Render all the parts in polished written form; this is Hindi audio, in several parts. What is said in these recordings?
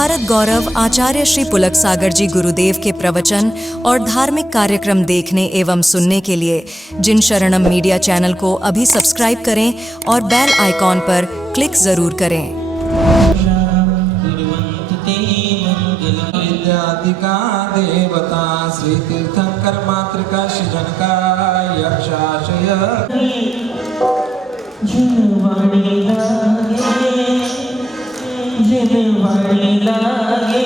भारत गौरव आचार्य श्री पुलक सागर जी गुरुदेव के प्रवचन और धार्मिक कार्यक्रम देखने एवं सुनने के लिए जिन शरणम मीडिया चैनल को अभी सब्सक्राइब करें और बेल आइकॉन पर क्लिक जरूर करें। विद्याधिका देवता श्री तीर्थंकर मातृका सृजनका यक्षाशय जनवाणी लागे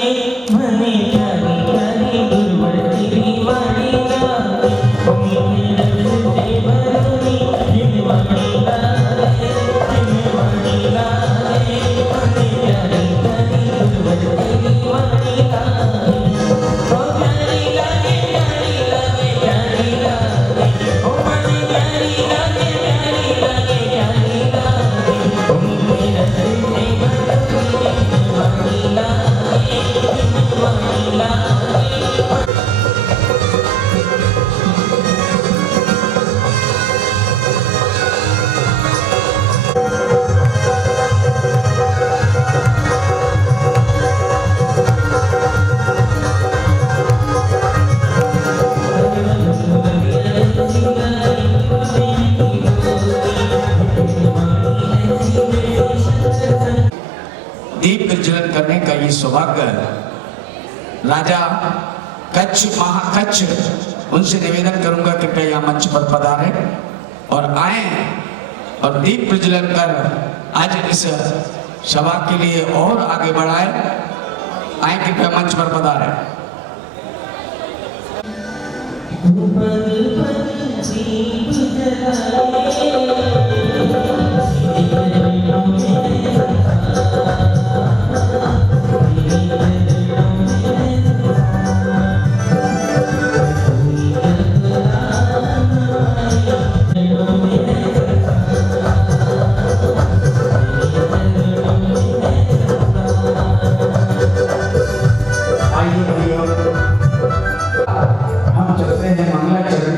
मने प्यारी प्यारी गुरुवरती वाणी लागे मम्मी रखते बरनी जनवाणी लागे मने प्यारी प्यारी गुरुवरती वाणी लागे ओ प्यारी लागे प्यारी लागे ओ मने प्यारी लागे ओ मम्मी रखते दीप प्रज्वलन करने का ये सौभाग्य राजा कच्छ महाकच्छ उनसे निवेदन करूंगा कि कृपया यहाँ मंच पर पधारे और आए और दीप प्रज्वलन कर आज इस सभा के लिए और आगे बढ़ाए। आए कृपया मंच पर पधारे। हम चलते हैं मंगलाचरण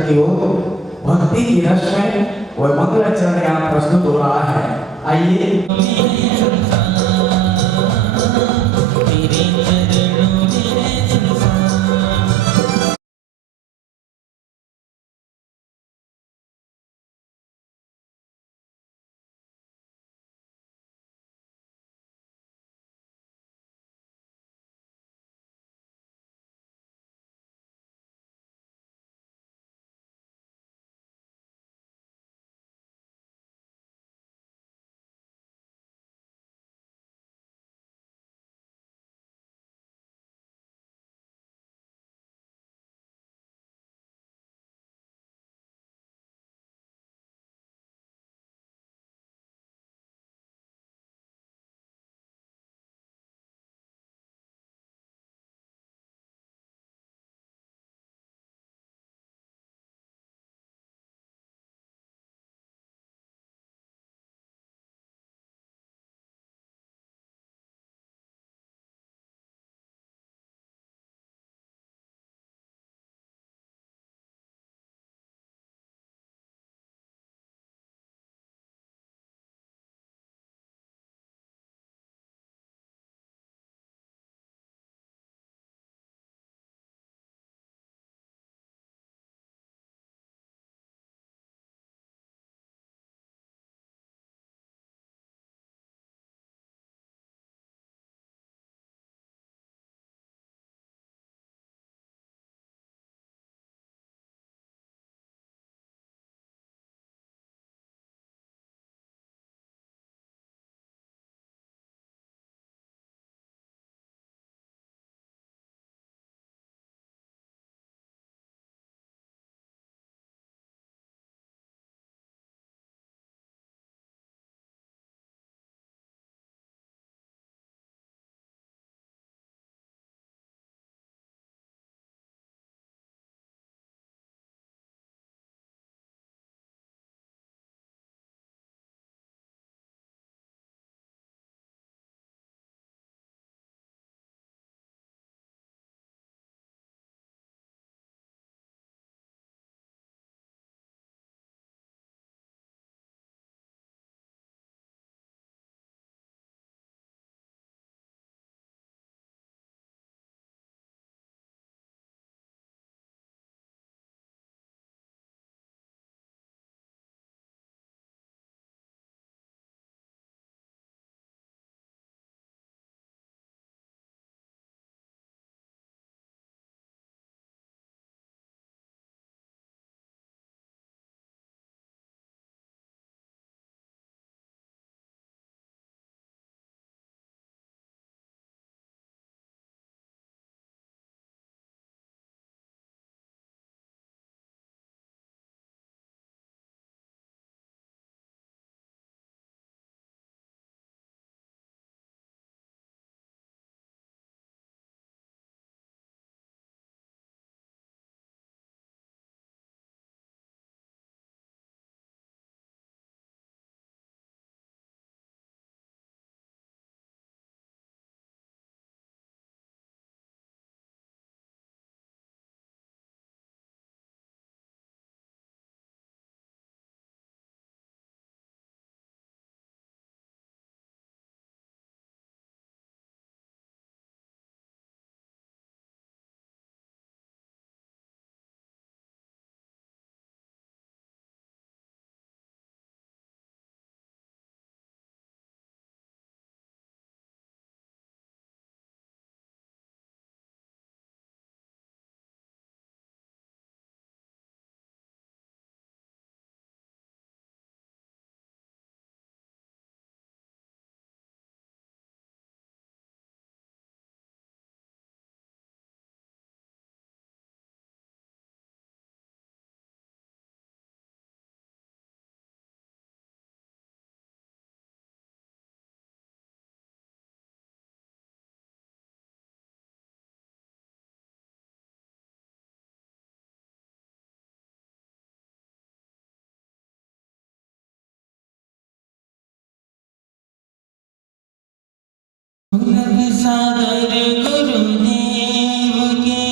पुलक सागर गुरुदेव के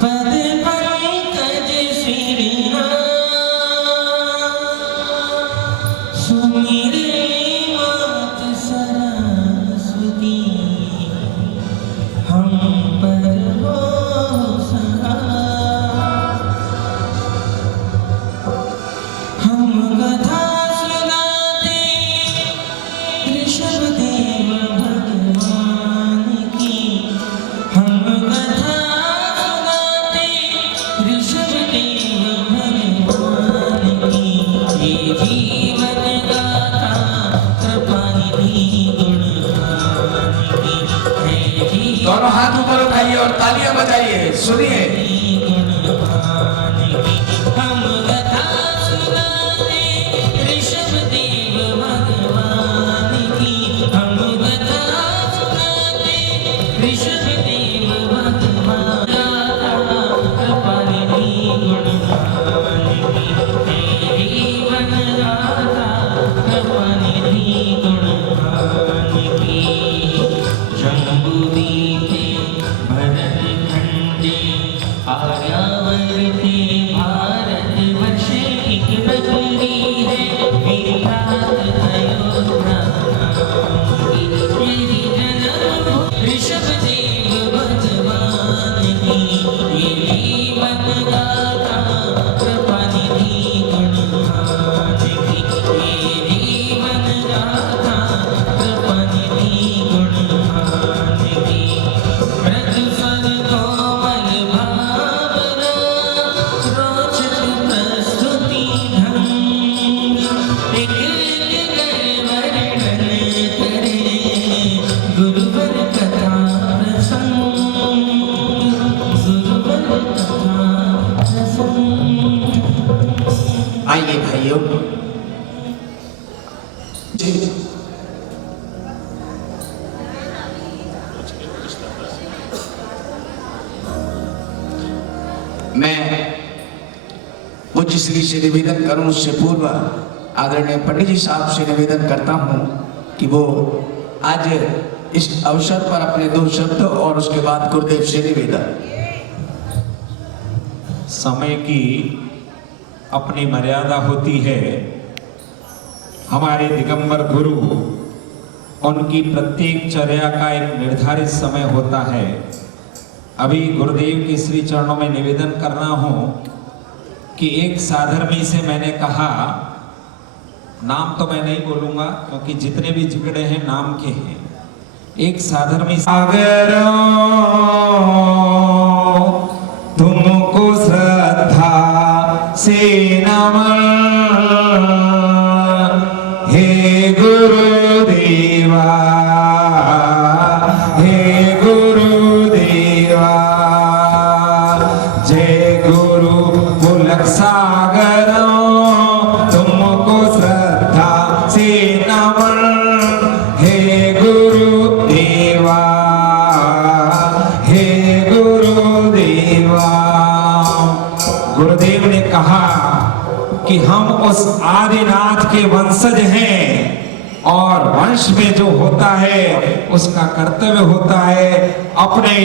पद पंकज श्रीनाथ सुमिरे मात सरस्वती हम पर हो सहाय। हम कथा सुनाते ऋषभदेव भगवान की। हम कथा सुनाते ऋषभदेव भगवान की। ये जीवन गाथा कृपानिधि गुणगान की। है जीवन दोनों हाथ ऊपर उठाइए और तालियां बजाइए, सुनिए। गुणगान की। हम कथा सुनाते ऋषभदेव भगवान की। हम कथा सुनाते ऋषभदेव भगवान कृपानिधि गुणगान की। हे जीवन गाथा कृपानिधि गुणगान की। जम्बूदीपे भरतखंडे आर्यावर्ते भारतवर्षे एक नगरी है मेरी ख्यात अयोध्या की। यही जन्म ऋषभदेव भगवान की। ये जीवन गाथा कृपानिधि गुणगान की। ये जीवन गाथा कृपानिधि गुणगान की। मृदु स्वर कोमल भावना रोचक प्रस्तुति ढंग एक एक कर वर्णन करे गुरुवर कथा प्रसंग। गुरुवर कथा प्रसंग। आइए भाइयों जी। मैं पूज्य श्री से निवेदन करूं उससे पूर्व आदरणीय पंडित जी साहब से निवेदन करता हूं कि वो आज इस अवसर पर अपने 2 शब्द और उसके बाद गुरुदेव से निवेदन। समय की अपनी मर्यादा होती है। हमारे दिगंबर गुरु, उनकी प्रत्येक चर्या का एक निर्धारित समय होता है। अभी गुरुदेव के श्री चरणों में निवेदन कर रहा हूं कि एक साधर्मी से मैंने कहा, नाम तो मैं नहीं बोलूंगा क्योंकि जितने भी झगड़े हैं नाम के हैं। एक साधर्मी सागर तुमको श्रद्धा से नमन हे गुरुदेवा, हे गुरुदेवा। जय गुरु पुलक सागर तुमको श्रद्धा से नमन हे गुरुदेवा, हे गुरुदेवा। गुरुदेव ने कहा कि हम उस आदिनाथ के वंशज हैं और वंश में जो होता है उसका कर्तव्य होता है अपने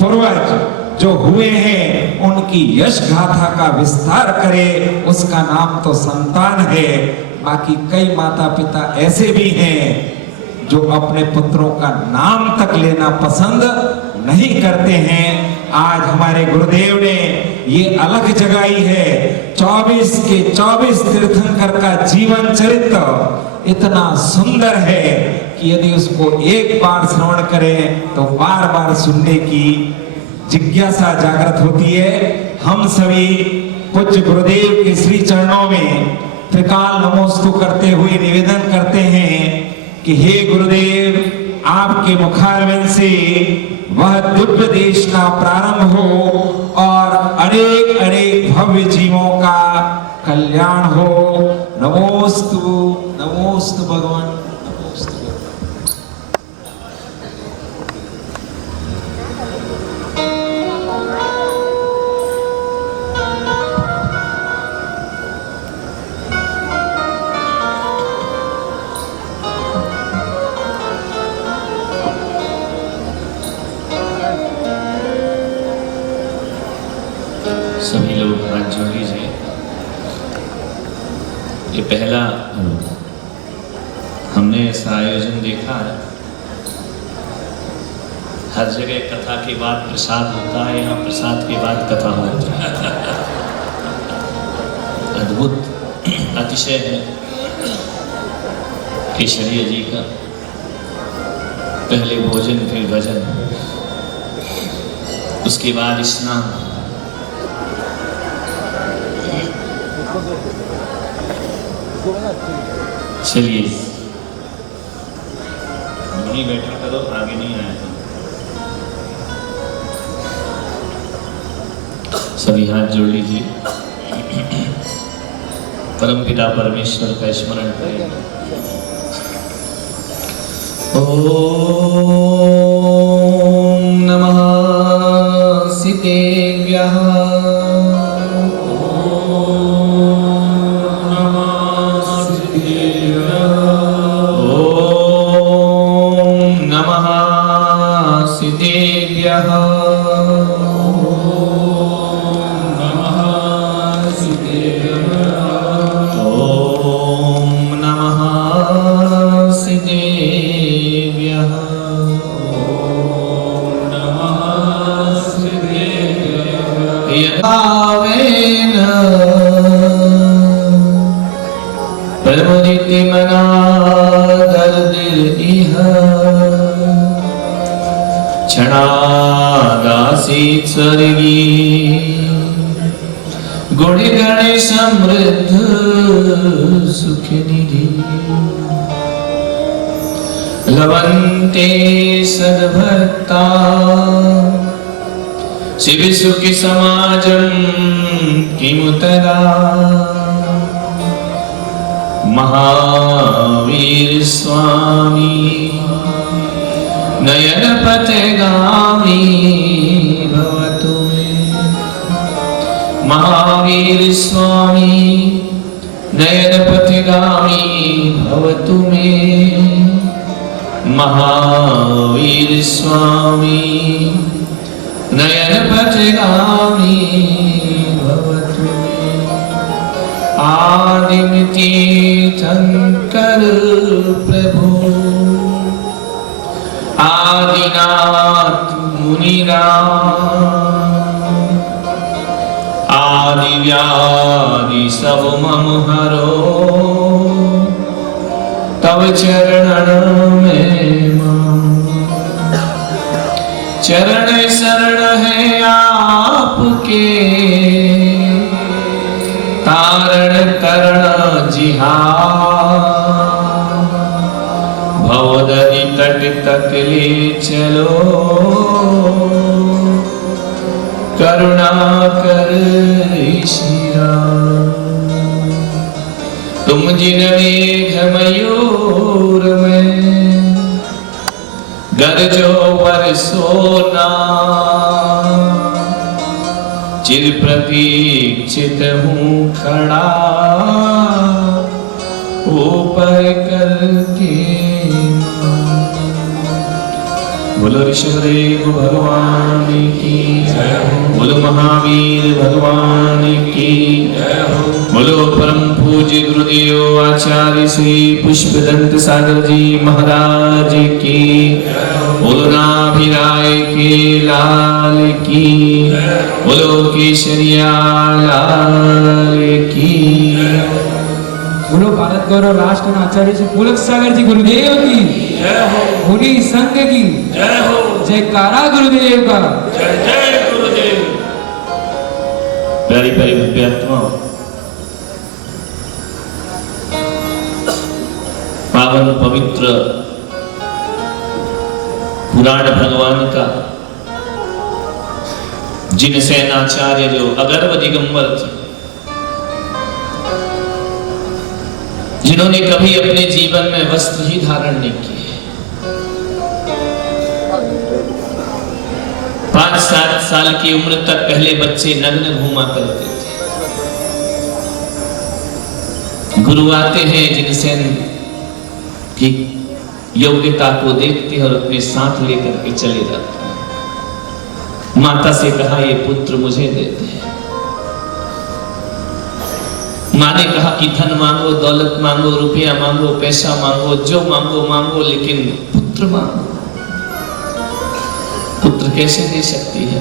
पूर्वज जो हुए हैं उनकी यश गाथा का विस्तार करे। उसका नाम तो संतान है। बाकी कई माता पिता ऐसे भी हैं जो अपने पुत्रों का नाम तक लेना पसंद नहीं करते हैं। आज हमारे गुरुदेव ने ये अलग जगाई है। 24 के 24 तीर्थंकर का जीवन चरित्र इतना सुंदर है कि यदि उसको एक बार श्रवण करें तो बार बार सुनने की जिज्ञासा जागृत होती है। हम सभी पूज्य गुरुदेव के श्री चरणों में त्रिकाल नमोस्तु करते हुए निवेदन करते हैं कि हे गुरुदेव, आपके मुखारविंद से वह दिव्य देश का प्रारंभ हो और अनेक अनेक भव्य जीवों का कल्याण हो। नमोस्तु नमोस्तु भगवान, नमोस्तु। ये पहला हमने ऐसा आयोजन देखा है। हर जगह कथा के बाद प्रसाद होता है, यहाँ प्रसाद के बाद कथा होती है। अद्भुत अतिशय है केशरिया जी का। पहले भोजन फिर भजन, उसके बाद स्नान। चलिए वहीं बैठा करो, आगे नहीं आया था। सभी हाथ जोड़ लीजिए, परम पिता परमेश्वर का स्मरण करें। ओम नमः सिद्धेभ्यः। ओम नमः सिद्धेभ्यः। परमुदिति मना दर्दिल इह क्षणादासीत स्वर्गी गुण गण समृद्ध सुख निधि लवन्ते सद्भक्ता शिव सुख समाजम किमुतरा महावीर स्वामी नयन पथगामी भवतु मे। महावीर स्वामी नयन पथगामी भवतु मे। महावीर स्वामी नयन पथगामी भवतु मे। आदिमिति शंकर प्रभु आदिनाथ मुनिराम आदि व्याधि सब मम हरो तव चरणन में चरण शरण है आपके कारण करण जिहार भवदरी तट तक ले चलो करुणा कर श्री राम। तुम जिन मेघ मयूर में गरजो बरसो ना चिर प्रतीक्षित हूँ खड़ा ऊपर करके। बोलो ऋषभदेव भगवान की जय हो। बोलो महावीर भगवान की जय हो। बोलो परम पूज्य गुरुदेव आचार्य श्री पुष्पदंत सागर जी महाराज की जय हो। बोलो नाभिराय के लाल की बोलो केशरिया लाल की। बोलो भारत गौरव राष्ट्र आचार्य श्री पुलक सागर जी गुरुदेव की जय हो। मुनि संघ की जय हो। जयकारा गुरुदेव का। जय जय गुरुदेव। प्यारी प्यारी दिव्यात्मा, पावन पवित्र पुराण भगवान का जिन सेनाचार्य जो अगर्व दिगंबर थे, जिन्होंने कभी अपने जीवन में वस्त्र ही धारण नहीं किए, 5-7 साल की उम्र तक पहले बच्चे नग्न घूमा करते थे। गुरु आते हैं जिनसेन की योग्यता को देखते हैं और अपने साथ लेकर के चले जाते हैं। माता से कहा ये पुत्र मुझे देते हैं। माँ ने कहा कि धन मांगो, दौलत मांगो, रुपया मांगो, पैसा मांगो, जो मांगो मांगो, लेकिन पुत्र मांगो। पुत्र कैसे दे सकती है?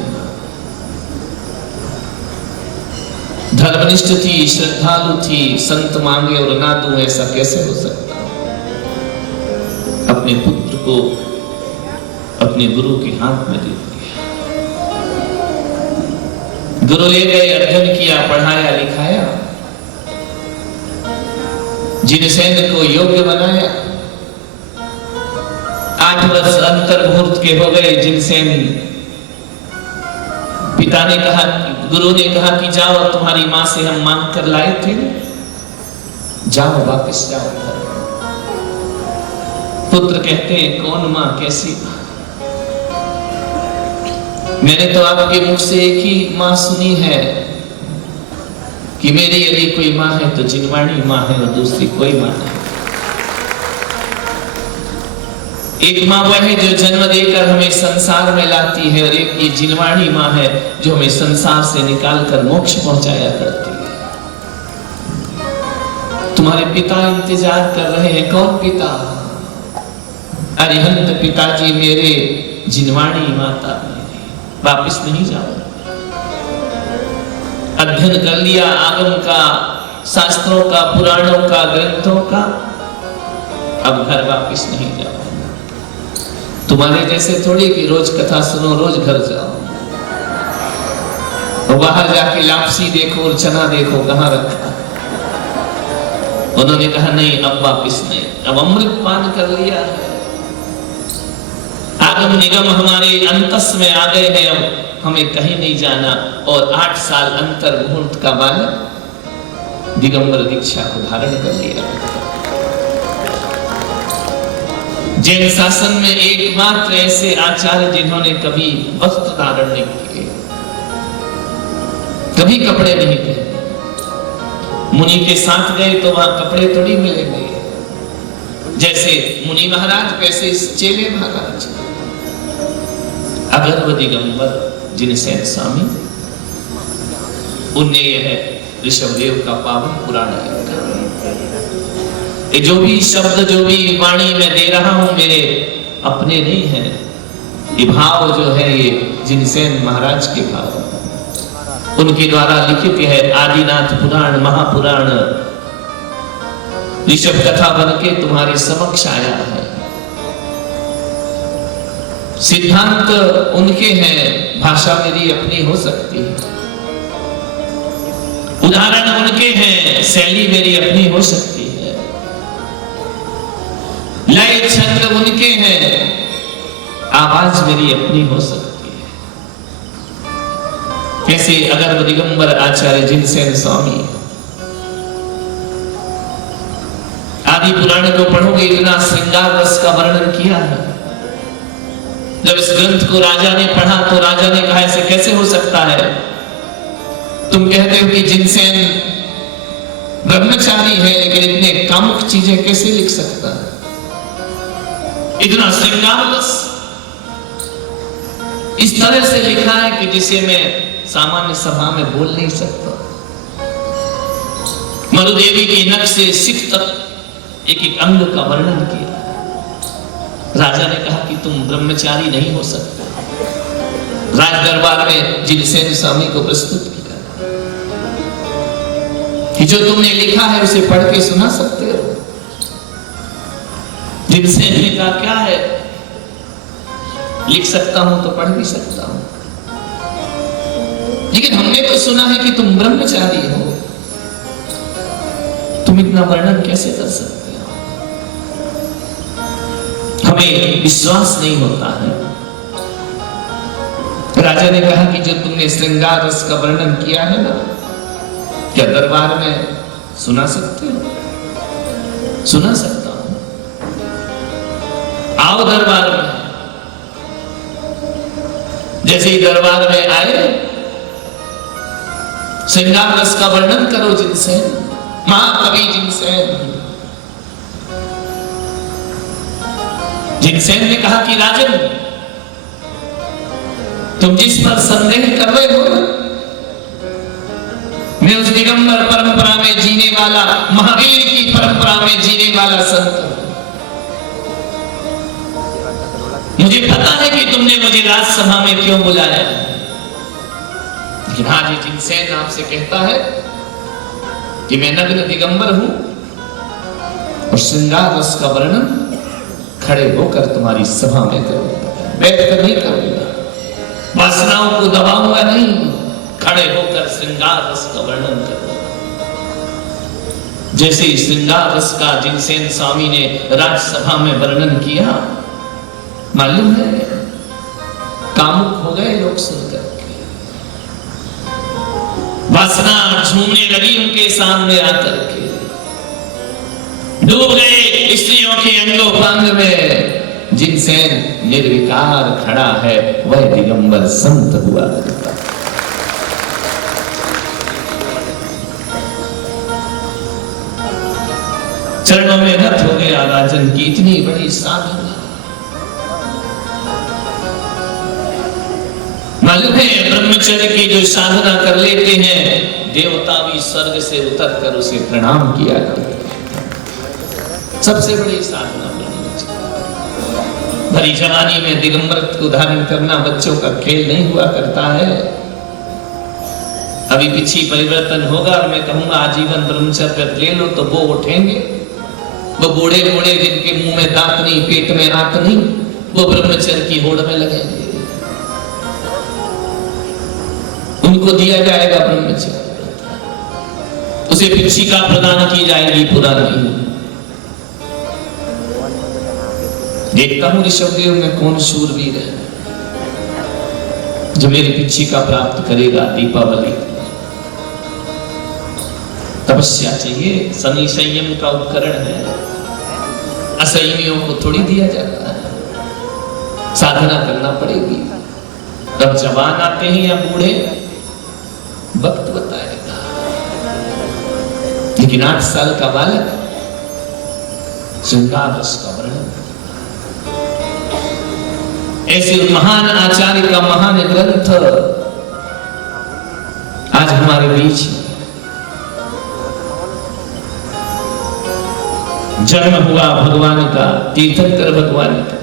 धर्मनिष्ठ थी, श्रद्धालु थी, संत मांगे और ना दूं, ऐसा कैसे हो सकता? अपने पुत्र को अपने गुरु के हाथ में दे दिया। गुरु ले गए, अध्ययन किया, पढ़ाया, लिखाया, जिनसेन को योग्य बनाया। 8 वर्ष अंतर मुहूर्त के हो गए। जिनसेन पिता ने कहा, गुरु ने कहा कि जाओ, तुम्हारी मां से हम मांग कर लाए थे, जाओ, वापस जाओ घर। पुत्र कहते हैं, कौन मां, कैसी मां? मैंने तो आपके मुख से एक ही मां सुनी है कि मेरी यदि कोई मां है तो जिनवाणी मां है और दूसरी कोई मां नहीं। एक मां वह है जो जन्म देकर हमें संसार में लाती है, और एक ये जिनवाणी मां है जो हमें संसार से निकालकर मोक्ष पहुंचाया करती है। तुम्हारे पिता इंतजार कर रहे हैं। कौन पिता? अरिहंत पिताजी मेरे, जिनवाणी माता मेरी, वापिस नहीं जाओ। अध्ययन कर लिया आगम का, शास्त्रों का, पुराणों का, ग्रंथों का, अब घर वापिस नहीं जाओ। तुम्हारे जैसे थोड़ी कि रोज कथा सुनो, रोज घर जाओ, और बाहर जाके लापसी देखो और चना देखो कहां रखा। उन्होंने कहा नहीं, अब वापिस नहीं, अब अमृत पान कर लिया है, आगम निगम हमारे अंतस में आ गए हैं, अब हमें कहीं नहीं जाना। और 8 साल अंतर मुहूर्त का बालक दिगंबर दीक्षा को धारण कर लिया। जैन शासन में एकमात्र ऐसे आचार्य जिन्होंने कभी वस्त्र धारण नहीं किए, कभी कपड़े नहीं पहने। मुनि के साथ गए तो वहां कपड़े थोड़ी मिलेंगे। जैसे मुनि महाराज वैसे चेले महाराज। अगर वह दिगंबर जिनसेन स्वामी, उनने यह ऋषभदेव का पावन पुराण लिखा। ये जो भी शब्द, जो भी वाणी मैं दे रहा हूं, मेरे अपने नहीं है। ये भाव जो है, ये जिनसेन महाराज के भाव, उनके द्वारा लिखित है। आदिनाथ पुराण, महापुराण, ऋषभ कथा बन के तुम्हारे समक्ष आया है। सिद्धांत उनके हैं, भाषा मेरी अपनी हो सकती है, उदाहरण उनके हैं, शैली मेरी अपनी हो सकती है, लय छंद उनके हैं, आवाज मेरी अपनी हो सकती है। कैसे अगर दिगंबर आचार्य जिनसेन स्वामी, आदि पुराण को पढ़ोगे, इतना श्रृंगार रस का वर्णन किया है। जब इस ग्रंथ को राजा ने पढ़ा तो राजा ने कहा, ऐसे कैसे हो सकता है? तुम कहते हो कि जिनसेन ब्रह्मचारी है, लेकिन इतने कामुक चीजें कैसे लिख सकता है? इतना श्रृंगार रस इस तरह से लिखा है कि जिसे मैं सामान्य सभा में बोल नहीं सकता। मरुदेवी की नख से सिख तक एक एक अंग का वर्णन किया। राजा ने कहा कि तुम ब्रह्मचारी नहीं हो सकते। राज दरबार में जिनसेन स्वामी को प्रस्तुत किया कि जो तुमने लिखा है उसे पढ़ के सुना सकते हो। जिनसेन ने कहा, क्या है, लिख सकता हूं तो पढ़ भी सकता हूं, लेकिन हमने तो सुना है कि तुम ब्रह्मचारी हो, तुम इतना वर्णन कैसे कर सकते हो? हमें विश्वास नहीं होता है। राजा ने कहा कि जो तुमने श्रृंगार रस का वर्णन किया है ना, क्या दरबार में सुना सकते हो? सुना सकता हूं, आओ दरबार में। जैसे ही दरबार में आए, श्रृंगार रस का वर्णन करो जिनसेन, महाकवि जिनसेन। जिनसेन ने कहा कि राजन, तुम जिस पर संदेह कर रहे हो, मैं उस दिगंबर परंपरा में जीने करने वाला, महावीर की परंपरा में जीने वाला संत। मुझे पता है कि तुमने मुझे राजसभा में क्यों बुलाया, लेकिन आज ये जिनसेन आपसे कहता है कि मैं नग्न दिगंबर हूं और श्रृंगार रस का वर्णन खड़े होकर तुम्हारी सभा में करूंगा, बैठकर नहीं करूंगा, वासनाओं को दबाऊंगा नहीं, खड़े होकर श्रृंगार रस का वर्णन करूंगा। जैसे श्रृंगार रस का जिनसेन स्वामी ने राज्यसभा में वर्णन किया, मालूम है कामुक हो गए लोग सुनकर के, वासना झूमने लगी उनके सामने आकर के, डूब गए स्त्रियों के अंगोपांग में। जिनसेन निर्विकार खड़ा है, वह दिगंबर संत हुआ करता। चरणों में रत हो गया राजन की इतनी बड़ी साधना। मालूम है ब्रह्मचर्य की जो साधना कर लेते हैं, देवता भी स्वर्ग से उतर कर उसे प्रणाम किया करते। सबसे बड़ी साधना भरी जवानी में दिगंबर को धारण करना बच्चों का खेल नहीं हुआ करता है। अभी पीछे परिवर्तन होगा और मैं कहूंगा आजीवन ब्रह्मचर्य ले लो तो वो उठेंगे। वो बूढ़े बूढ़े जिनके मुंह में दांत नहीं, पेट में आंत नहीं, वो ब्रह्मचर्य की होड़ में लगेंगे। उनको दिया जाएगा ब्रह्मचर्य, उसे पिछिका प्रदान की जाएगी पुरानी। देखता हूं ऋषभदेव में कौन शूरवीर है जो मेरी पिछिका प्राप्त करेगा। दीपावली तपस्या चाहिए, शनि संयम का उपकरण है, असंयमियों को थोड़ी दिया जाता है, साधना करना पड़ेगी। तब जवान आते हैं या बूढ़े, वक्त बताएगा। लेकिन 8 साल का बालक श्रृंगार रस का वर्णन, ऐसे महान आचार्य का महान ग्रंथ आज हमारे बीच जन्म हुआ भगवान का, तीर्थंकर भगवान का।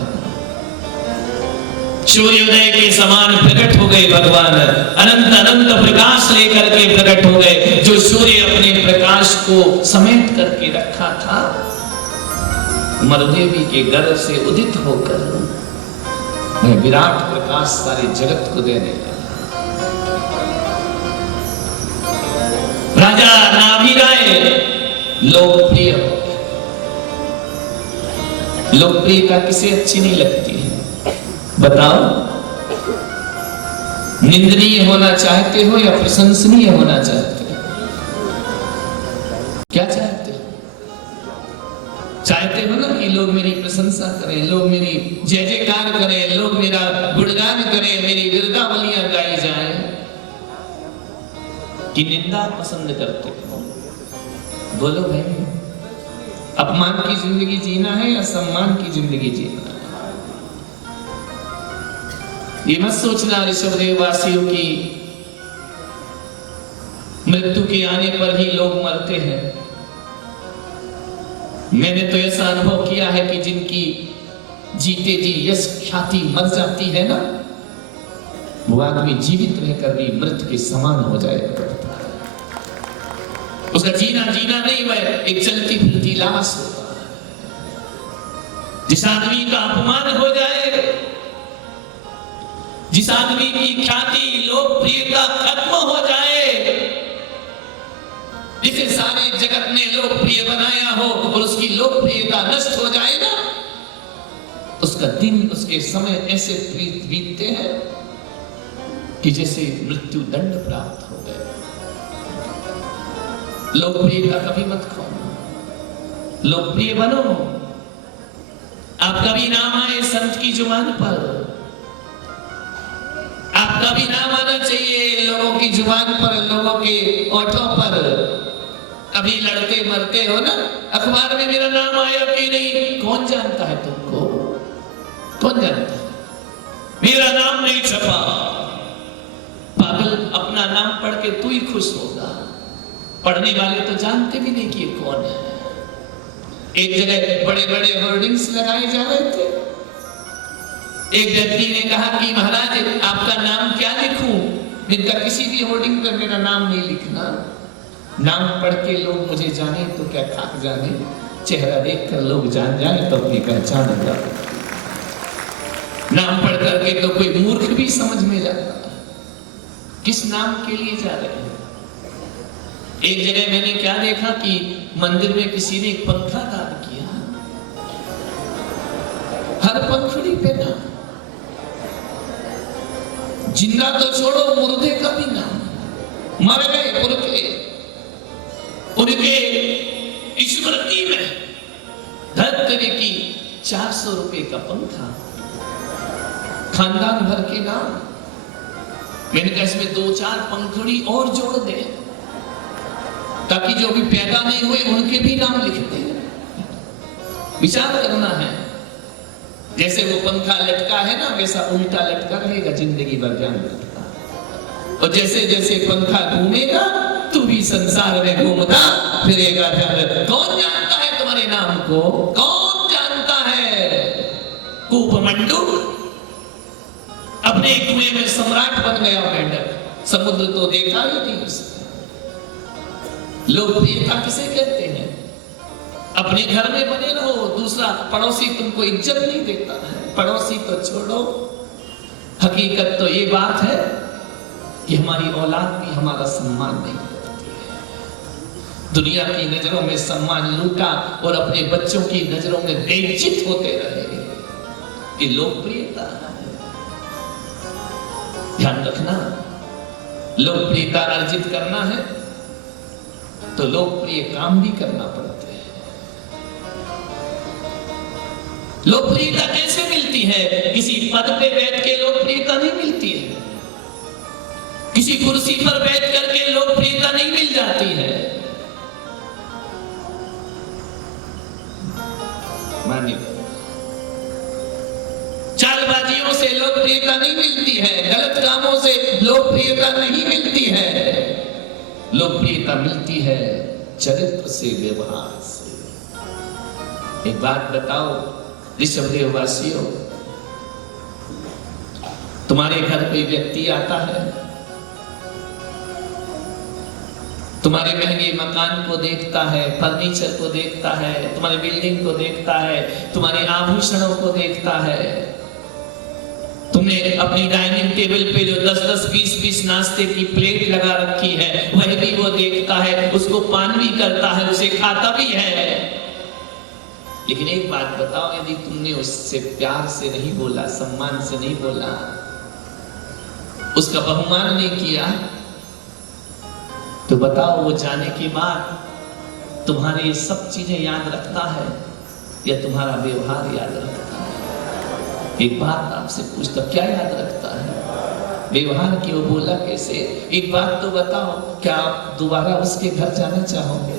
सूर्योदय के समान प्रकट हो गए भगवान, अनंत अनंत प्रकाश लेकर के प्रकट हो गए। जो सूर्य अपने प्रकाश को समेट करके रखा था, मरुदेवी के गर्भ से उदित होकर वह विराट प्रकाश सारे जगत को देने लगा। राजा नाभिराय लोकप्रिय, लोकप्रियता किसे अच्छी नहीं लगती है बताओ? निंदनीय होना चाहते हो या प्रशंसनीय होना चाहते हो? क्या चाहते हो? चाहते हो ना कि लोग मेरी प्रशंसा करें, लोग मेरी जय जयकार करें, लोग मेरा गुणगान करें, मेरी वीरतावलियां गाई जाएं, कि निंदा पसंद करते हो? बोलो भाई, अपमान की जिंदगी जीना है या सम्मान की जिंदगी जीना है? ये मत सोचना ऋषभदेव वासियों की मृत्यु के आने पर ही लोग मरते हैं। मैंने तो ऐसा अनुभव किया है कि जिनकी जीते जी यश ख्याति मर जाती है ना, वो आदमी जीवित रहकर भी मृत के समान हो जाएगा। उसका जीना जीना नहीं, वह एक चलती फिरती लाश होता है। जिस आदमी का अपमान हो जाए, जिस आदमी की ख्याति लोकप्रियता खत्म हो जाए, जिसे सारे जगत ने लोकप्रिय बनाया हो और उसकी लोकप्रियता नष्ट हो जाए ना, उसका दिन, उसके समय ऐसे बीतते हैं कि जैसे मृत्यु दंड प्राप्त हो गए। लोकप्रियता कभी मत खोना, लोकप्रिय बनो। आपका भी नाम आए संत की जुबान पर, आपका भी नाम आना चाहिए लोगों की जुबान पर, लोगों के ओठों पर। अभी लड़ते मरते हो ना, अखबार में मेरा नाम आया कि नहीं, कौन जानता है तुमको? कौन जानता है? मेरा नाम नहीं छपा। पागल, अपना नाम पढ़ के तू ही खुश होगा। पढ़ने वाले तो जानते भी नहीं कि ये कौन है। एक जगह बड़े बड़े होर्डिंग्स लगाए जा रहे थे। एक व्यक्ति ने कहा कि महाराज आपका नाम क्या लिखूं? जिनका किसी भी होर्डिंग पर मेरा नाम नहीं लिखना, नाम पढ़ के लोग मुझे जाने तो क्या खाक जाने, चेहरा देखकर लोग जान जाए तो अपनी पहचान कर। नाम पढ़ करके तो कोई मूर्ख भी समझ में जाता है किस नाम के लिए जा रहे हैं। एक जगह मैंने क्या देखा कि मंदिर में किसी ने एक पंखा दान किया, हर पंखुड़ी पे नाम, जिंदा तो छोड़ो मुर्दे का भी नाम, मर गए उनके स्मृति में धरती की 400 रुपए का पंखा, खानदान भर के नाम। मैंने कहा इसमें 2-4 पंखुड़ी और जोड़ दे ताकि जो भी पैदा नहीं हुए उनके भी नाम लिख दे। विचार करना है, जैसे वो पंखा लटका है ना वैसा उल्टा लटका रहेगा जिंदगी भर ज्ञान रखता। और जैसे जैसे पंखा घूमेगा तू भी संसार में घूमता फिरेगा। कौन जानता है तुम्हारे नाम को? कौन जानता है? कूपमंडू अपने कुएं में सम्राट बन गया मेंढक, समुद्र तो देखा ही नहीं उसने। लोकप्रियता किसे कहते हैं? अपने घर में बने रहो, दूसरा पड़ोसी तुमको इज्जत नहीं देता है। पड़ोसी तो छोड़ो, हकीकत तो ये बात है कि हमारी औलाद भी हमारा सम्मान नहीं करती है। दुनिया की नजरों में सम्मान लूटा और अपने बच्चों की नजरों में बेइज्जत होते रहे। ये लोकप्रियता है। ध्यान रखना, लोकप्रियता अर्जित करना है तो लोकप्रिय काम भी करना पड़ते हैं। लोकप्रियता कैसे मिलती है? किसी पद पे बैठ के लोकप्रियता नहीं मिलती है, किसी कुर्सी पर बैठ करके लोकप्रियता नहीं मिल जाती है। मानिए, चालबाजियों से लोकप्रियता नहीं मिलती है, गलत कामों से लोकप्रियता नहीं मिलती है। लोकप्रियता मिलती है चरित्र से, व्यवहार से। एक बात बताओ ऋषभदेव वासियों, तुम्हारे घर कोई व्यक्ति आता है, तुम्हारे महंगे मकान को देखता है, फर्नीचर को देखता है, तुम्हारी बिल्डिंग को देखता है, तुम्हारे आभूषणों को देखता है, तुमने अपनी डाइनिंग टेबल पे जो 10-10, 20-20 नाश्ते की प्लेट लगा रखी है वह भी वो देखता है, उसको पान भी करता है, उसे खाता भी है। लेकिन एक बात बताओ, यदि तुमने उससे प्यार से नहीं बोला, सम्मान से नहीं बोला, उसका बहुमान नहीं किया, तो बताओ वो जाने के बाद तुम्हारी सब चीजें याद रखता है या तुम्हारा व्यवहार याद रखता है? एक बात आपसे पूछता, क्या याद रखता है? व्यवहार क्यों बोला कैसे? एक बात तो बताओ, क्या आप दोबारा उसके घर जाना चाहोगे?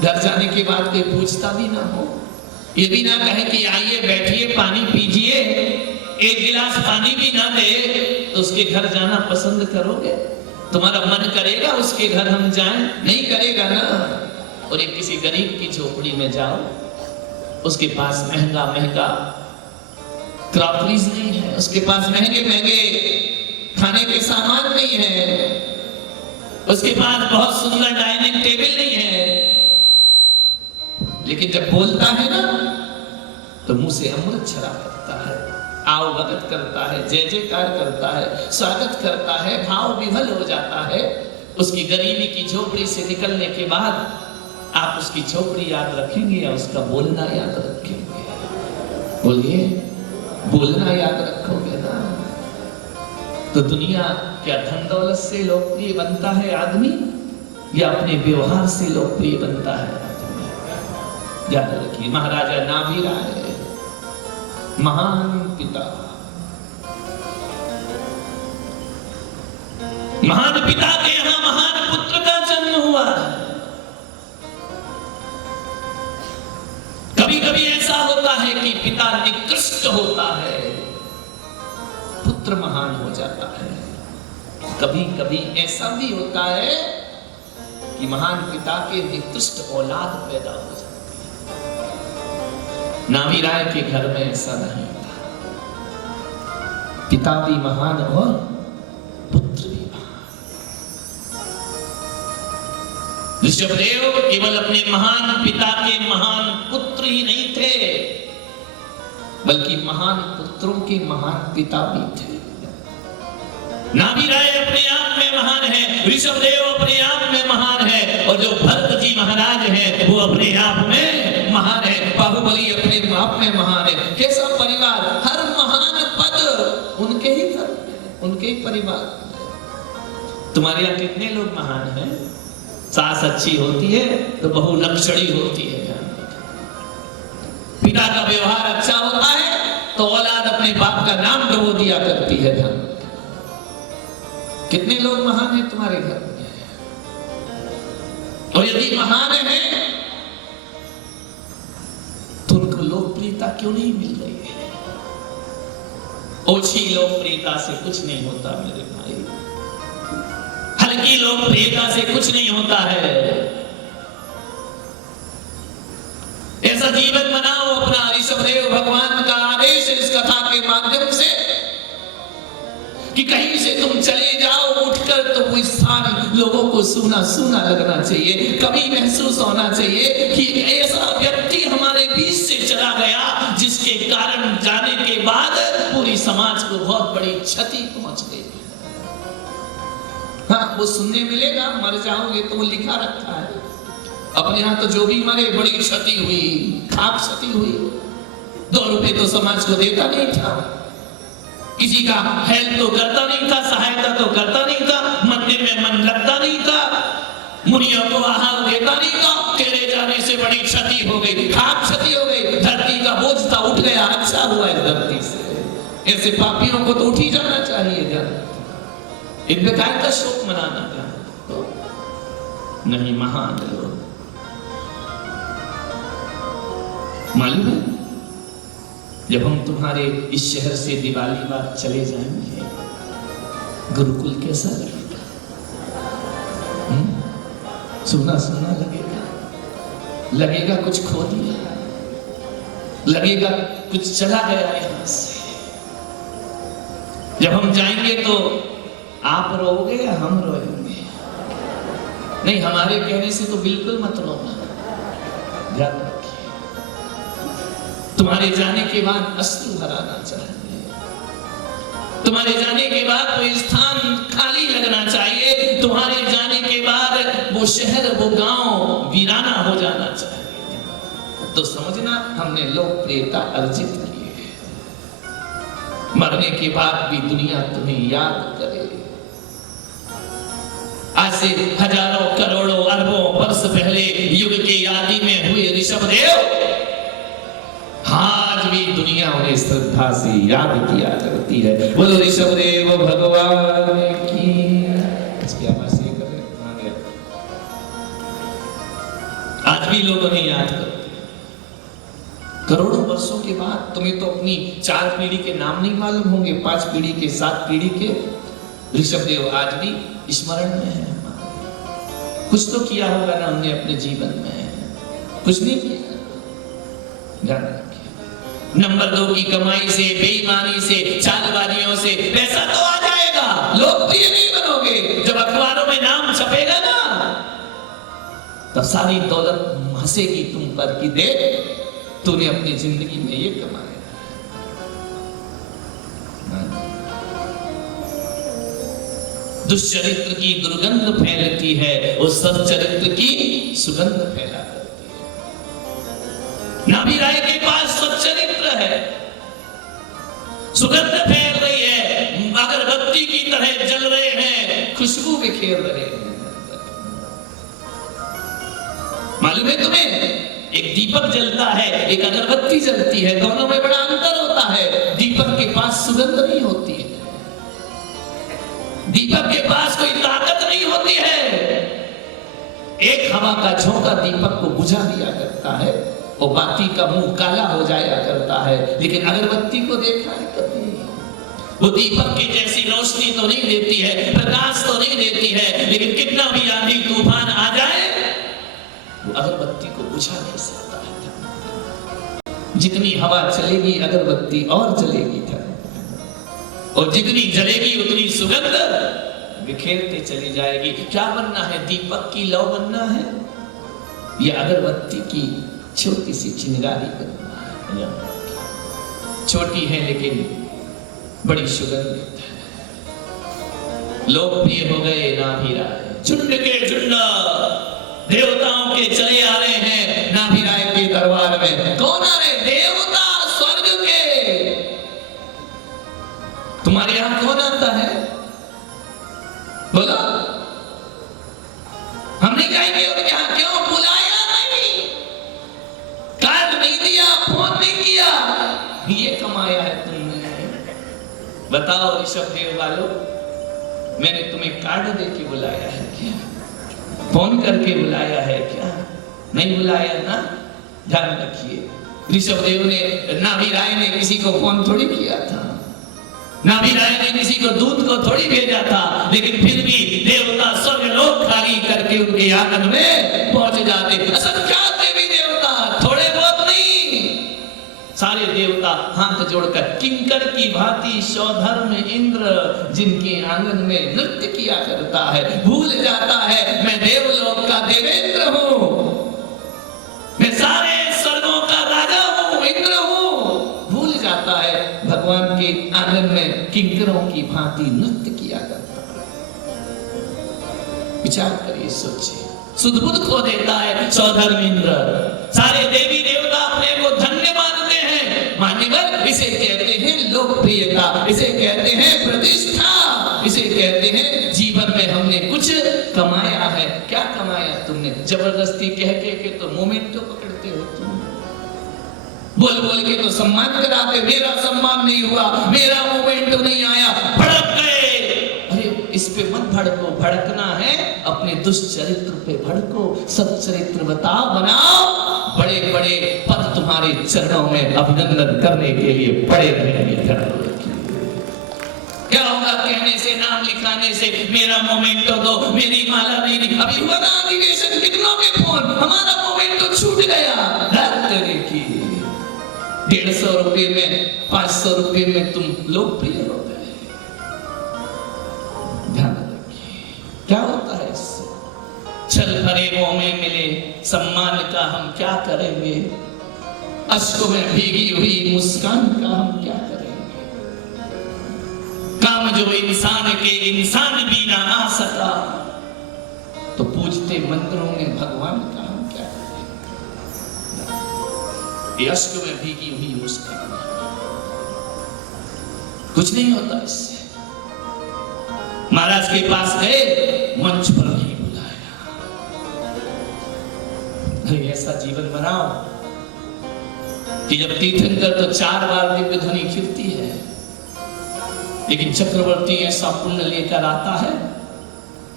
घर जाने के बाद कोई पूछता भी ना हो, ये भी ना कहे कि आइए बैठिए पानी पीजिए, एक गिलास पानी भी ना दे, तो उसके घर जाना पसंद करोगे? तुम्हारा मन करेगा उसके घर हम जाएं? नहीं करेगा ना। और एक किसी गरीब की झोपड़ी में जाओ, उसके पास महंगा महंगा क्रॉकरीज नहीं है, उसके पास महंगे महंगे खाने के सामान नहीं है, उसके पास बहुत सुंदर डाइनिंग टेबल नहीं है, लेकिन जब बोलता है ना तो मुंह से अमृत छरा करता है, आओ भगत करता है, जय जयकार करता है, स्वागत करता है, भाव विभल हो जाता है। उसकी गरीबी की झोपड़ी से निकलने के बाद आप उसकी झोपड़ी याद रखेंगे या उसका बोलना याद रखेंगे? बोलिए, बोलना याद रखोगे ना। तो दुनिया क्या धन दौलत से लोकप्रिय बनता है आदमी या अपने व्यवहार से लोकप्रिय बनता है आदमी? याद रखिए, महाराजा नाभिराय महान पिता, महान पिता के यहां महान पुत्र का जन्म हुआ। कभी कभी ऐसा होता है कि पिता निकृष्ट होता है, पुत्र महान हो जाता है। कभी कभी ऐसा भी होता है कि महान पिता के निकृष्ट औलाद पैदा हो जाती है। नाभी राय के घर में ऐसा नहीं था। पिता भी महान और पुत्र भी महान। ऋषभदेव केवल अपने महान पिता के महान पुत्र ही नहीं थे, बल्कि महान पुत्रों के महान पिता भी थे। नाभी राय अपने आप में महान है, ऋषभदेव अपने आप में महान है, और जो भरत जी महाराज हैं वो अपने आप में महान है। बाहुबली अपने आप में महान है। कैसा परिवार, हर महान पद उनके ही घर में, उनके ही परिवार। तुम्हारे यहाँ कितने लोग महान हैं? सास अच्छी होती है तो बहू लक्षणी होती है, पिता का व्यवहार अच्छा होता है तो औलाद अपने बाप का नाम डुबो दिया करती है। ध्यान, कितने लोग महान हैं तुम्हारे घर में? और यदि महान है तो उनको लोकप्रियता क्यों नहीं मिल रही है? ओछी लोकप्रियता से कुछ नहीं होता मेरे भाई, हल्की लोकप्रियता से कुछ नहीं होता है। ऐसा जीवन बनाओ अपना। ऋषभदेव भगवान का आदेश है इस कथा के माध्यम से कि कहीं से तुम चले जाओ उठकर तो कोई स्थान लोगों को सूना सूना लगना चाहिए। कभी महसूस होना चाहिए कि ऐसा व्यक्ति हमारे बीच से चला गया जिसके कारण जाने के बाद पूरी समाज को बहुत बड़ी क्षति पहुंच गई। हाँ, वो सुनने मिलेगा, मर जाओगे तो वो लिखा रखा है। अपने यहाँ तो जो भी मरे बड़ी क्षति हुई, खाक क्षति हुई। 2 रुपए तो समाज को देता नहीं था, किसी का हेल्प तो करता नहीं था, सहायता तो करता नहीं था, मंदिर में मन लगता नहीं था, मुनियों को आहार देता नहीं था। तेरे जाने से बड़ी क्षति हो गई, खाक क्षति हो गई। धरती का बोझ था, उठ गया, अच्छा हुआ है धरती से। ऐसे पापियों को तो उठ ही जाना चाहिए। इन बेकार का शोक मनाना क्या नहीं। महान लोग मालूम है, जब हम तुम्हारे इस शहर से दिवाली बाद चले जाएंगे, गुरुकुल कैसा लगेगा? सुना सुना लगेगा, लगेगा कुछ खो दिया, लगेगा कुछ चला गया यहां से। जब हम जाएंगे तो आप रोओगे या हम रोएंगे? नहीं, हमारे कहने से तो बिल्कुल मत रोना। ध्यान रखिए, तुम्हारे जाने के बाद अश्रु भराना चाहिए। तुम्हारे जाने के बाद कोई स्थान खाली लगना चाहिए। तुम्हारे जाने के बाद वो शहर, वो गांव वीराना हो जाना चाहिए। तो समझना, हमने लोकप्रियता अर्जित की है। मरने के बाद भी दुनिया तुम्हें याद करे। आज से हजारों करोड़ों अरबों वर्ष पहले युग के आदि में हुए ऋषभदेव, आज भी दुनिया उन्हें श्रद्धा से याद किया करती है। बोलो ऋषभदेव भगवान की। इसकी आवाज से करें। आज भी लोग उन्हें याद करते हैं। करोड़ों वर्षों के बाद तुम्हें तो अपनी 4 पीढ़ी के नाम नहीं मालूम होंगे, 5 पीढ़ी के, 7 पीढ़ी के। ऋषभदेव आज भी स्मरण में है। कुछ तो किया होगा ना हमने अपने जीवन में, कुछ नहीं किया। ध्यान रखिए, नंबर 2 की कमाई से, बेईमानी से, चालबाजियों से पैसा तो आ जाएगा, लोकप्रिय नहीं बनोगे। जब अखबारों में नाम छपेगा ना, तब सारी दौलत हंसेगी तुम पर कि देख, तूने अपनी जिंदगी में ये कमाया। दुष्चरित्र की दुर्गंध फैलती है, उस सच्चरित्र की सुगंध फैला करती है। नाभी राय के पास सच्चरित्र है, सुगंध फैल रही है, अगरबत्ती की तरह जल रहे हैं, खुशबू बिखेर रहे हैं। मालूम है तुम्हें, एक दीपक जलता है, एक अगरबत्ती जलती है, दोनों में बड़ा अंतर होता है। दीपक के पास सुगंध नहीं होती है, दीपक के पास कोई ताकत नहीं होती है। एक हवा का झोंका दीपक को बुझा दिया करता है, वो बाती का मुंह काला हो जाया करता है। लेकिन अगरबत्ती को देखा है कभी? वो दीपक की जैसी रोशनी तो नहीं देती है, प्रकाश तो नहीं देती है, लेकिन कितना भी आंधी तूफान आ जाए अगरबत्ती को बुझा नहीं सकता है। जितनी हवा चलेगी अगरबत्ती और जलेगी था, और जितनी जलेगी उतनी सुगंध बिखेरते चली जाएगी। क्या बनना है? दीपक की लौ बनना है या अगरबत्ती की छोटी सी चिंगारी बनना है? छोटी है लेकिन बड़ी सुगंधित है। लोकप्रिय हो गए नाभिराय, झुंड के झुंड देवताओं के चले आ रहे हैं नाभिराय के दरबार में। कौन आ रहे? देवता स्वर्ग के। तुम्हारे यहां कौन आता है? बोलो। हमने कहेंगे उनके यहां क्यों बुलाया नहीं, कार्ड नहीं दिया, फोन नहीं किया, ये कमाया है तुमने। बताओ ऋषभ देव वालों, मैंने तुम्हें कार्ड देके बुलाया है क्या? फोन करके बुलाया है क्या? नहीं बुलाया ना? ध्यान रखिए। ऋषभ देव ने, नाभिराय ने किसी को फोन थोड़ी किया था, नाभिराय ने किसी को दूत को थोड़ी भेजा था, लेकिन फिर भी देवता स्वर्ग लोक खाली करके उनके आंगन में पहुंच जाते। असंख्यात देवी देवता, थोड़े बहुत नहीं, सारे देवता हाथ जोड़कर किंकर की भांति सौधर्म इंद्र जिनके आंगन में नृत्य किया करता है, भूल जाता है मैं देवलोक का देवेंद्र हूं, मैं सारे स्वर्गों का राजा हूं, इंद्र हूं। भूल जाता है भगवान के आंगन में किंकरों की भांति नृत्य किया करता है। विचार करिए, सोचिए, सुध बुध खो देता है सौधर्म इंद्र। सारे देवी देवता अपने को धन्य मानते हैं। मान्यवर, इसे कहते हैं लोकप्रियता, इसे कहते हैं प्रतिष्ठा, इसे कहते हैं जीवन में हमने कुछ कमाया है। क्या कमाया तुमने? जबरदस्ती कह के तो मोमेंटो पकड़ते हो तुम, बोल बोल के तो सम्मान कराते, मेरा सम्मान नहीं हुआ, मेरा मोमेंटो नहीं आया, भड़क गए। अरे इस पे मत भड़को, भड़कना है अपने दुष्चरित्र पे भड़को, सच्चरित्र बनाओ। बड़े बड़े पद तुम्हारे चरणों में अभिनंदन करने के लिए पड़े रहेंगे। क्या होगा कहने से, नाम लिखाने से, मेरा मोमेंटो दो, मेरी माला नहीं दी। अभी हुआ ना अधिवेशन, कितनों के फोन, हमारा मोमेंटो छूट गया। तेरे की 150 रुपए में, 500 रुपए में तुम लोकप्रिय हो गए। ध्यान रखिए, क्या होता है इससे? छल भरे मुंह में मिले सम्मान का हम क्या करेंगे? अश्कों में भीगी हुई मुस्कान का हम क्या करेंगे? काम जो इंसान के इंसान भी ना आ सका, तो पूजते मंदिरों में भगवान का हम क्या करेंगे? ये अश्क में भीगी हुई मुस्कान, कुछ नहीं होता इससे। महाराज के पास गए, मंच पर नहीं बुलाया। अरे ऐसा जीवन बनाओ कि जब तीर्थंकर तो 4 बार दिव्य ध्वनि खिलती है, लेकिन चक्रवर्ती ऐसा पुण्य लेकर आता है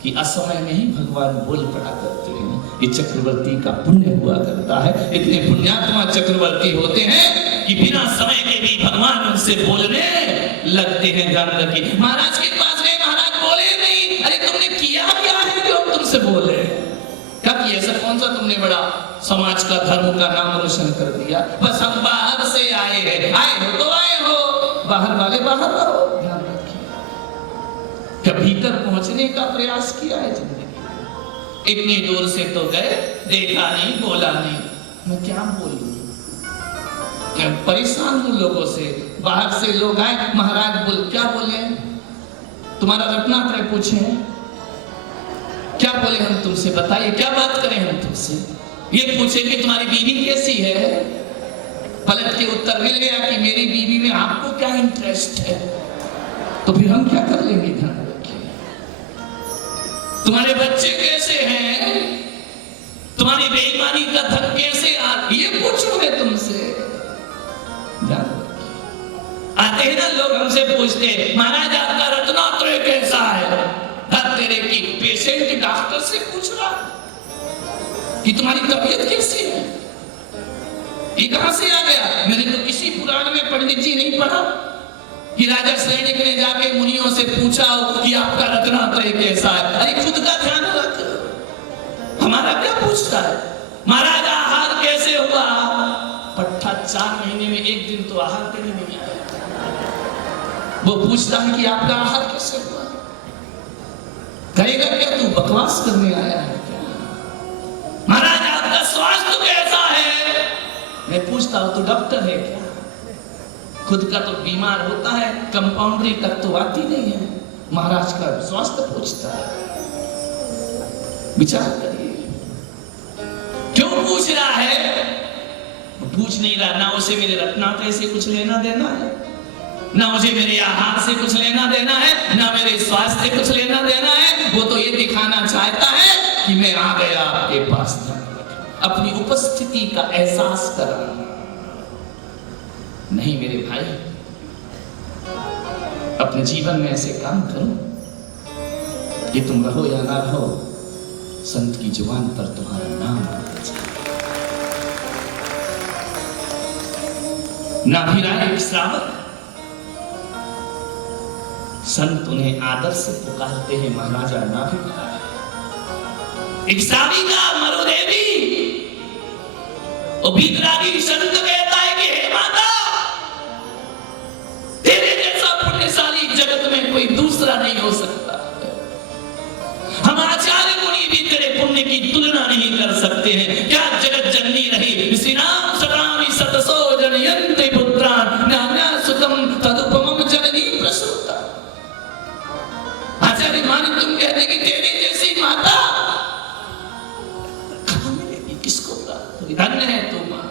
कि असमय में ही भगवान बोल पड़ा करते हैं। ये चक्रवर्ती का पुण्य हुआ करता है। इतने पुण्यात्मा चक्रवर्ती होते हैं कि बिना समय के भी भगवान उनसे बोलने लगते हैं। ध्यान रखिए, महाराज के पास गए, महाराज बोले नहीं। अरे तुमने किया क्या है जो हम तुमसे बोले? क्या किया? ऐसा कौन सा तुमने बड़ा समाज का, धर्म का नाम रोशन कर दिया? बस हम बाहर से आए हैं, आए हो तो आए हो, बाहर वाले बाहर रहो। ध्यान रखिए, क्या भीतर पहुंचने का प्रयास किया है जिंदगी? इतनी दूर से तो गए, देखा नहीं, बोला नहीं, मैं क्या बोलूं? क्या परेशान हूं लोगों से। बाहर से लोग आए, महाराज बोल, क्या बोले? तुम्हारा रत्नात्रय पूछे, क्या बोले हम तुमसे? बताइए, क्या बात करें हम तुमसे? ये पूछे कि तुम्हारी बीवी कैसी है, पलट के उत्तर मिल गया कि मेरी बीवी में आपको क्या इंटरेस्ट है, तो फिर हम क्या कर लेंगे? ध्यान रखिए, तुम्हारे बच्चे कैसे हैं, तुम्हारी बेईमानी का धन कैसे आ, ये पूछूंगे तुमसे। ध्यान रखिए, आते हैं ना लोग हमसे पूछते हैं, महाराज आपका रत्नात्रय कैसा है? तेरे की पेशेंट डॉक्टर से पूछ रहा कि तुम्हारी तबीयत कैसी है? ये कहां से आ गया? मैंने तो किसी पुराण में पंडित जी नहीं पढ़ा कि राजा सैनिक ने जाके मुनियों से पूछा कि आपका रत्नात्रय कैसा है। अरे खुद का ध्यान रख, हमारा क्या पूछता है? महाराज आहार कैसे हुआ? पट्टा 4 महीने में 1 दिन तो आहार करने नहीं आया। वो पूछता है कि आपका आहार कैसे हुआ? कहेगा क्या तू बकवास करने आया है क्या? महाराज आपका स्वास्थ्य कैसा है? मैं पूछता हूं तू डॉक्टर है क्या? खुद का तो बीमार होता है, कंपाउंडरी तक तो आती नहीं है, महाराज का स्वास्थ्य पूछता है। विचार करिए क्यों पूछ रहा है? पूछ नहीं रहा, ना उसे मेरे रत्नात्रय से कुछ लेना देना है, ना मुझे मेरे आहार से कुछ लेना देना है, ना मेरे स्वास्थ्य से कुछ लेना देना है। वो तो ये दिखाना चाहता है कि मैं आ गया आपके पास, अपनी उपस्थिति का एहसास कराना। नहीं मेरे भाई, अपने जीवन में ऐसे काम करो, ये तुम रहो या ना रहो, संत की जुबान पर तुम्हारा नाम आना चाहिए। नाभिराय एक श्रावक, संत उन्हें आदर से पुकारते हैं महाराजा नाभिराय। एक साविका मरुदेवी, और भीतरागी संत कहता है कि हे माता, तेरे जैसा पुण्यशाली जगत में कोई दूसरा नहीं हो सकता। हम आचार्य मुनि भी तेरे पुण्य की तुलना नहीं कर सकते हैं। क्या जगत जननी रही श्री राम सदामि सतसो जनयन्ते पुत्रान् नान्या सुतम तदुपमं जननी प्रसूता। आचार्य मान तुम कहते कि तेरी जैसी माता कहां मिलेगी, किसको प्राप्त होगी? धन्य है तू मां।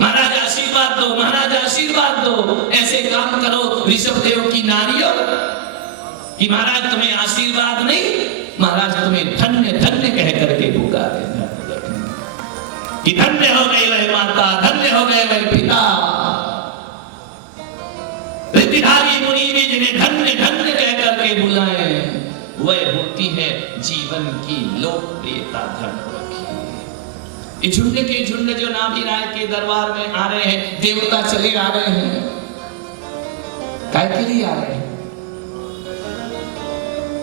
महाराज आशीर्वाद दो, महाराज आशीर्वाद दो। ऐसे काम करो ऋषभदेव की नारियों कि महाराज तुम्हें आशीर्वाद नहीं, महाराज तुम्हें धन्य धन्य कह करके पुकारे कि धन्य हो गई वह माता, धन्य हो गए वह पिता। ऋतिधारी मुनि भी जिन्हें धन्य धन्य कह करके बुलाए, वह होती है जीवन की लोकप्रियता। धन रखी झुंड के झुंड जो नाभिराय के दरबार में आ रहे हैं, देवता चले आ रहे हैं, काय के लिए आ रहे हैं?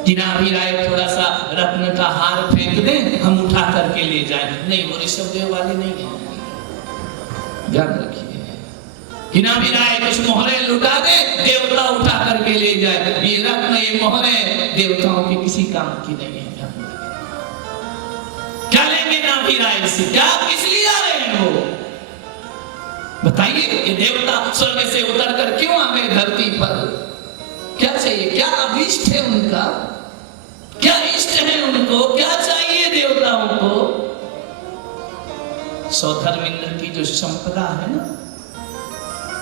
कि नाभिराय थोड़ा सा रत्न का हार फेंक दें, हम उठा करके ले जाएं। नहीं, वो ऋषभदेव वाले नहीं हैं, ध्यान रखिए। कि नाभिराय कुछ मोहरे लुटा दे, देवता उठा करके ले जाए। ये रत्न, ये मोहरे देवताओं के किसी काम की नहीं है। क्या लेंगे नाभिराय से? क्या किस लिए आ रहे हैं वो? बताइए। ये देवता स्वर्ग से उतर कर क्यों आ गए धरती पर? क्या चाहिए? क्या अभीष्ट है उनका? क्या इष्ट है उनको? क्या चाहिए देवताओं को? सौधर्मेंद्र की जो संपदा है ना,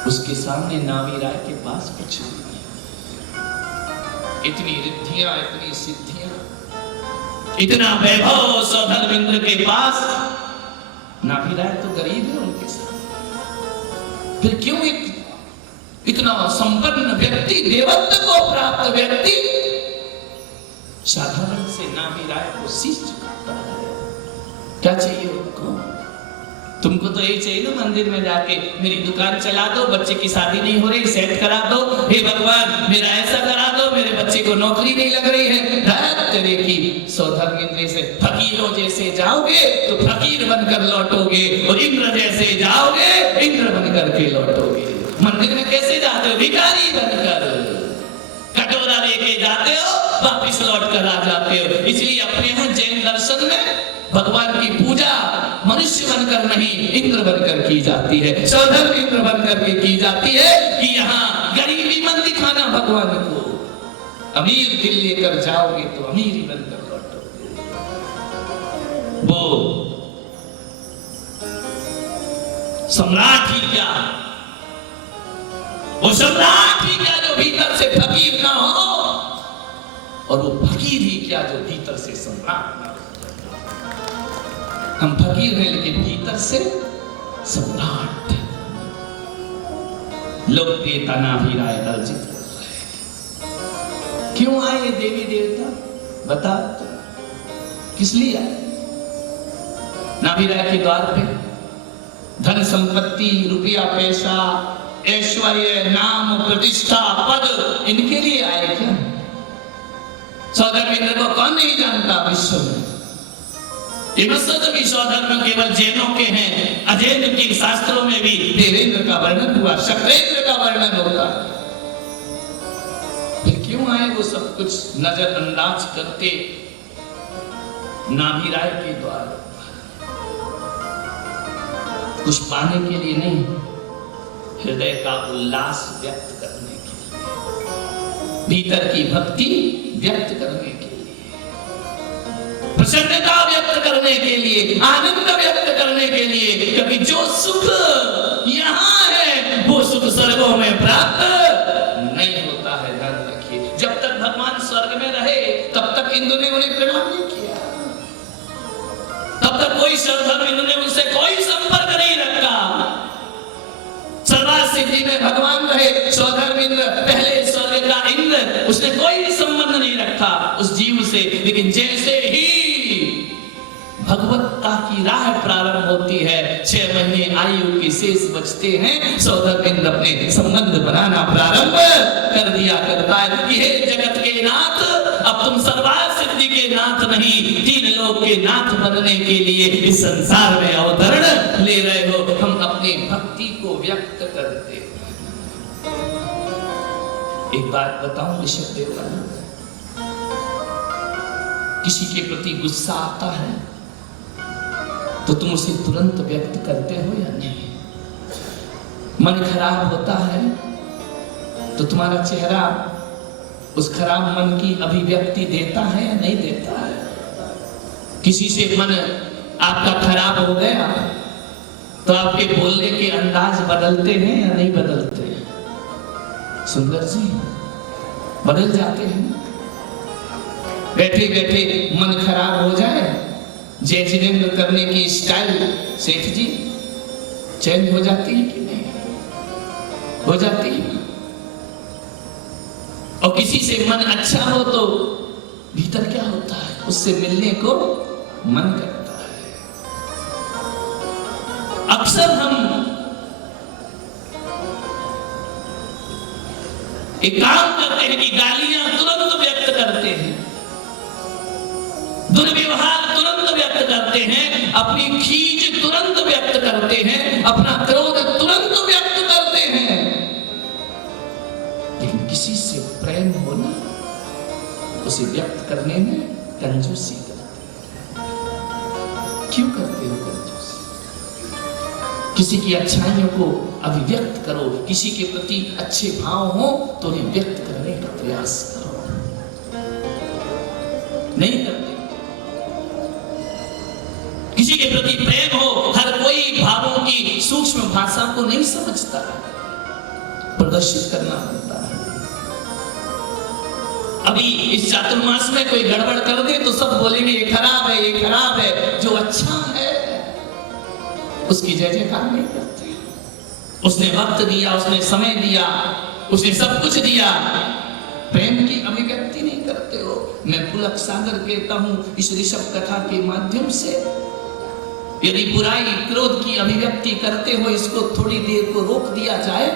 उसके सामने नाभिराय के पास कुछ नहीं है। इतनी रिद्धियां, इतनी सिद्धियां, इतना वैभव सौधर्मेंद्र के पास, नाभिराय तो गरीब है उनके साथ। फिर क्यों इतना संपन्न व्यक्ति, देवत्व को प्राप्त व्यक्ति साधारण से नाभिराय को शीश झुकाता है? क्या चाहिए उनको? तुमको तो यही चाहिए ना, मंदिर में जाके मेरी दुकान चला दो, बच्चे की शादी नहीं हो रही, सेट करा दो, हे भगवान मेरा ऐसा करा दो, मेरे बच्चे को नौकरी नहीं लग रही है। रात तेरे की सौधर्मेंद्र से फकीरों जैसे जाओगे तो फकीर बनकर लौटोगे, और इंद्र जैसे जाओगे इंद्र बनकर के लौटोगे। मंदिर में कैसे जाते हो? भिखारी बनकर। कटोरा लेके जाते हो, वापिस लौट कर आ जाते हो। इसलिए अपने यहाँ जैन दर्शन में भगवान की पूजा मनुष्य बनकर नहीं, इंद्र बनकर की जाती है, सौधर्म इंद्र बनकर के की जाती है। कि यहाँ गरीबी मत दिखाना भगवान को, अमीर दिल लेकर जाओगे तो अमीर ही बनकर लौटोगे। वो सम्राट ही क्या, वो सम्राट ही क्या जो भीतर से फकीर ना हो, और वो फकीर ही क्या जो भीतर से सम्राट ना हो। हम फकीर हैं लेकिन भीतर से सम्राट। लोकप्रियता नाभिराय अर्जित कर रहे। क्यों आए देवी देवता? बता तो, किस लिए आए? नाभिराय के द्वार पे धन संपत्ति, रुपया पैसा, ऐश्वर्य, नाम, प्रतिष्ठा, पद, इनके लिए आए क्या? सौधर्मेंद्र को कौन नहीं जानता विश्व में? ये मसद भी स्वधर्म केवल जैनों के हैं। अजैन के शास्त्रों में भी देवेंद्र का वर्णन हुआ, शक्रेंद्र का वर्णन होता है। फिर क्यों आए वो सब कुछ नजरअंदाज करके नाभिराय के द्वार? कुछ पाने के लिए नहीं, हृदय का उल्लास व्यक्त करने के लिए, भीतर की भक्ति व्यक्त करने के लिए, प्रसन्नता व्यक्त करने के लिए, आनंद व्यक्त करने के लिए। कभी जो सुख यहां है वो सुख स्वर्गों में प्राप्त नहीं होता है। ध्यान रखिए, जब तक भगवान स्वर्ग में रहे तब तक इंद्र ने उन्हें प्रणाम नहीं किया, तब तक कोई सर्वधर्म इंद्र ने उनसे कोई संपर्क नहीं रखा। सर्वार्थ सिद्धि में भगवान रहे, स्वधर्म इंद्र, पहले स्वर्ग का इंद्र, उसने कोई संबंध नहीं रखा उस जीव से। लेकिन जैसे ही भगवत्ता की राह प्रारंभ होती है, 6 महीने आयु के शेष बचते हैं, स्वधर्म इंद्र अपने संबंध बनाना प्रारंभ कर दिया करता है कि हे जगत के नाथ, अब तुम सर्वार्थ सिद्धि के नाथ नहीं, 3 लोक के नाथ बनने के लिए इस संसार में अवतरण ले रहे हो। हम अपनी भक्ति को व्यक्त करते हैं। एक बात बताऊं ऋषभ देव, किसी के प्रति गुस्सा आता है तो तुम उसे तुरंत व्यक्त करते हो या नहीं? मन खराब होता है तो तुम्हारा चेहरा उस खराब मन की अभिव्यक्ति देता है या नहीं देता है? किसी से मन आपका खराब हो गया तो आपके बोलने के अंदाज बदलते हैं या नहीं बदलते? सुंदर जी, बदल जाते हैं। बैठे बैठे मन खराब हो जाए, जय जिनेंद्र करने की स्टाइल सेठ जी चेंज हो जाती है कि नहीं? हो जाती है। और किसी से मन अच्छा हो तो भीतर क्या होता है, उससे मिलने को मन करता है। अक्सर हम एक काम करते हैं कि गालियां तुरंत व्यक्त करते हैं, दुर्व्यवहार तुरंत व्यक्त करते हैं, अपनी खींच तुरंत व्यक्त करते हैं, अपना क्रोध तुरंत व्यक्त करते हैं। लेकिन किसी से प्रेम होना, उसे व्यक्त करने में कंजूसी करते हैं। क्यों करते हो कंजूसी? किसी की अच्छाइयों को अभिव्यक्त करो, किसी के प्रति अच्छे भाव हो तो उन्हें व्यक्त करने का प्रयास करो। नहीं करते। किसी के प्रति प्रेम हो, हर कोई भावों की सूक्ष्म भाषा को नहीं समझता है, प्रदर्शित करना पड़ता है। अभी इस चातुर्मास में कोई गड़बड़ कर दे तो सब बोलेंगे ये खराब है, ये खराब है। जो अच्छा है उसकी जय जयकार नहीं करते। उसने वक्त दिया, उसने समय दिया, उसने सब कुछ दिया, प्रेम की अभिव्यक्ति नहीं करते हो। मैं पुलक सागर कहता हूं इस ऋषभ कथा के माध्यम से, यदि बुराई क्रोध की अभिव्यक्ति करते हो, इसको थोड़ी देर को रोक दिया जाए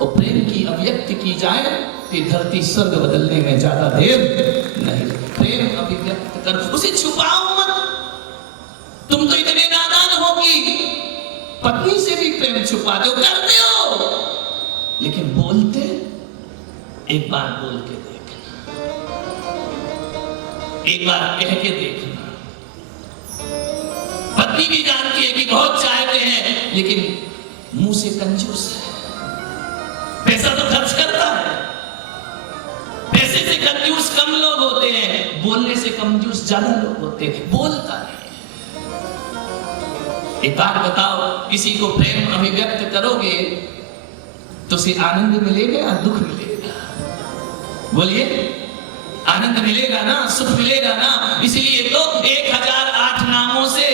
और प्रेम की अभिव्यक्ति की जाए तो धरती स्वर्ग बदलने में ज्यादा देर नहीं लगे। प्रेम अभिव्यक्त कर, उसे छुपाओ मत। तुम तो इतने नादान हो कि पत्नी से भी प्रेम छुपाते हो, करते हो, लेकिन बोलते एक बार बोल के देखना, एक बार कह के देखना। पत्नी भी जानती है कि बहुत चाहते हैं लेकिन मुंह से कंजूस है। पैसा तो खर्च करता है, पैसे से कंजूस कम लोग होते हैं, बोलने से कंजूस ज्यादा लोग होते हैं। बोलता नहीं। एक बात बताओ, किसी को प्रेम अभिव्यक्त करोगे तो उसे आनंद मिलेगा या दुख मिलेगा? बोलिए, आनंद मिलेगा ना, सुख मिलेगा ना। इसलिए तो 1008 नामों से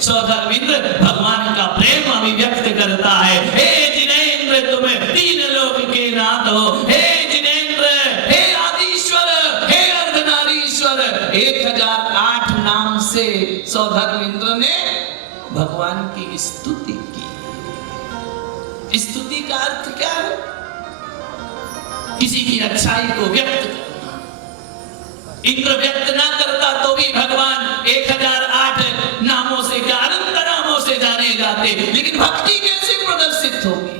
स्वधर्म इंद्र भगवान का प्रेम अभिव्यक्त करता है। हे जिनेंद्र, तुम 3 लोक के नाथ हो। हे जिनेंद्र, हे आदिश्वर, हे अर्धनारीश्वर। 1008 नाम से स्वधर्म इंद्र ने भगवान की स्तुति की। स्तुति का अर्थ क्या है? किसी की अच्छाई को व्यक्त करना। इंद्र व्यक्त ना करता तो भी भगवान 1008 चाहते, लेकिन भक्ति कैसे प्रदर्शित होगी?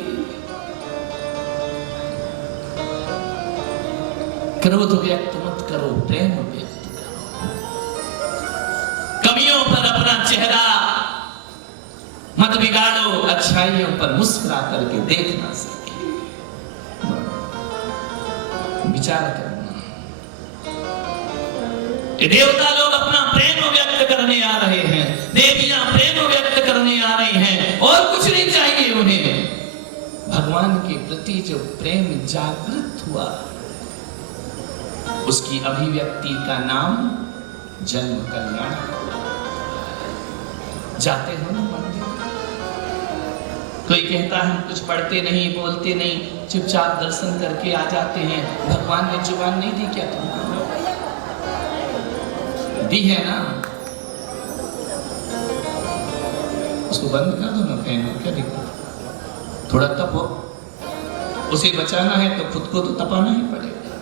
क्रोध व्यक्त मत करो, प्रेम व्यक्त करो। कमियों पर अपना चेहरा मत बिगाड़ो, अच्छाइयों पर मुस्कुरा करके देखना सीखे। विचार करना। ये देवता लोग अपना प्रेम व्यक्त करने आ रहे हैं, देवियां प्रेम व्यक्त करने आ रही हैं, और कुछ नहीं चाहिए उन्हें। भगवान के प्रति जो प्रेम जागृत हुआ, उसकी अभिव्यक्ति का नाम जन्म कल्याण। जाते हो ना मंदिर, कोई कहता है हम कुछ पढ़ते नहीं, बोलते नहीं, चुपचाप दर्शन करके आ जाते हैं। भगवान ने जुबान नहीं दी क्या तुमको? दी है ना, उसको बंद कर दो ना, फैन क्या दिक्कत? थोड़ा तपो, उसे बचाना है तो खुद को तो तपाना ही पड़ेगा।